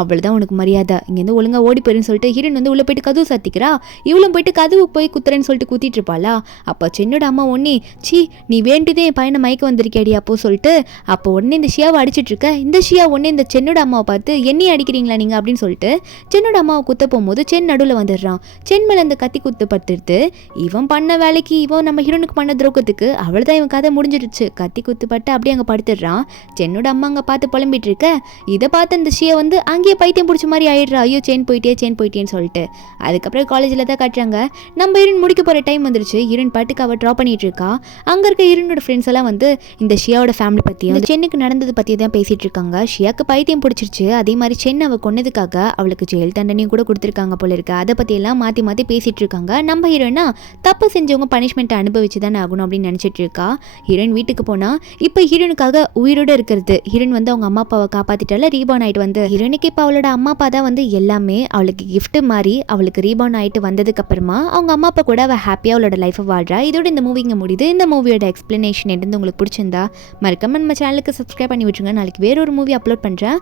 அவ்வளோதான் உனக்கு மரியாதை, இங்கேருந்து ஒழுங்காக ஓடி போயிருன்னு சொல்லிட்டு ஹீரோன் வந்து உள்ளே போயிட்டு கதவு சாத்திக்கிறா. இவளும் போயிட்டு கதவு போய் குத்துறேன்னு சொல்லிட்டு குத்திட்டு இருப்பாளா. அப்போ சென்னோட அம்மா ஒன்னே, சி நீ வேண்டியதே என் பையனை மயக்க வந்திருக்கேடி அப்போ சொல்லிட்டு அப்போ உடனே இந்த ஷியாவை அடிச்சிட்டு இருக்க. இந்த ஷியா உடனே இந்த சென்னோட அம்மாவை பார்த்து என்னையும் அடிக்கிறீங்களா நீங்கள் அப்படின்னு சொல்லிட்டு சென்னோட அம்மாவை குத்த போகும்போது சென் நடுவில் வந்துடுறான். சென் மேலே அந்த கத்தி குத்து படுத்துட்டு இவன் பண்ண வேலைக்கு இவன் நம்ம ஹீரோனுக்கு பண்ண துரோகத்துக்கு அவள் தான் இவன் கதை முடிஞ்சிடுச்சு, கத்தி குத்து பட்டு அப்படியே அங்கே படுத்துடுறான். சென்னோட அம்மா அங்கே பார்த்து புலம்பிட்டு இருக்க. இதை பார்த்து அந்த ஷியா வந்து அங்கேயே பைத்தியம் பிடிச்ச மாதிரி ஆயிடுறா. ஐயோ செயின் போயிட்டேன்னு சொல்லிட்டு அதுக்கப்புறம் காலேஜில் தான் காட்டுறாங்க. நம்ம ஹீரோன் முடிக்க போகிற டைம் வந்துருச்சு. ஹீரோன் பாட்டுக்கு அவள் ட்ராப் பண்ணிட்டு இருக்கா. அங்கே இருக்க ஹீரோனோட ஃப்ரெண்ட்ஸ் எல்லாம் வந்து இந்த ஷியாவோட ஃபேமிலி பற்றியும் அந்த சென்னுக்கு நடந்தது பற்றி தான் பேசிட்டு இருக்காங்க. ஷியாக்கு பைத்தியம் பிடிச்சிருச்சு, அதே மாதிரி சென்னை அவள் கொன்னதுக்காக அவளுக்கு ஜெயில் தண்டனையும் கூட கொடுத்துருக்காங்க போல இருக்கு. அதை பற்றி எல்லாம் மாற்றி மாற்றி பேசிட்டு இருக்காங்க. நம்ம ஹீரோனா தப்பு செஞ்சவங்க பனிஷ்மெண்ட்டை அனுபவிச்சு தானே ஆகணும் அப்படின்னு நினச்சிட்டு இருக்கா. ஹீரோயின் வீட்டுக்கு போனால் இப்போ ஹீரோனுக்காக உயிரோடு இருக்கிறது. ஹீரோயின் வந்து அவங்க அம்மா அப்பாவை காப்பாற்றிட்டால ரீபான் ஆகிட்டு வந்து ஹீரோனுக்கு இப்போ அவளோட அம்மா அப்பா தான் வந்து எல்லாமே அவளுக்கு கிஃப்ட் மாதிரி அவளுக்கு ரீபான் ஆகிட்டு வந்ததுக்கு அப்புறமா அவங்க அம்மா அப்பா கூட அவள் ஹாப்பியாக அவளோட லைஃப்பை வாழ்றா. இதோட இந்த மூவிங்க முடியுது. இந்த மூவியோட எக்ஸ்பிளனேஷன் எது உங்களுக்கு பிடிச்சிருந்தா மறக்காம நம்ம சேனலுக்கு சப்ஸ்கிரைப் பண்ணி விட்டுருங்க. நாளைக்கு வேற ஒரு மூவி அப்லோட் பண்ணுறேன்.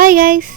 Bye guys.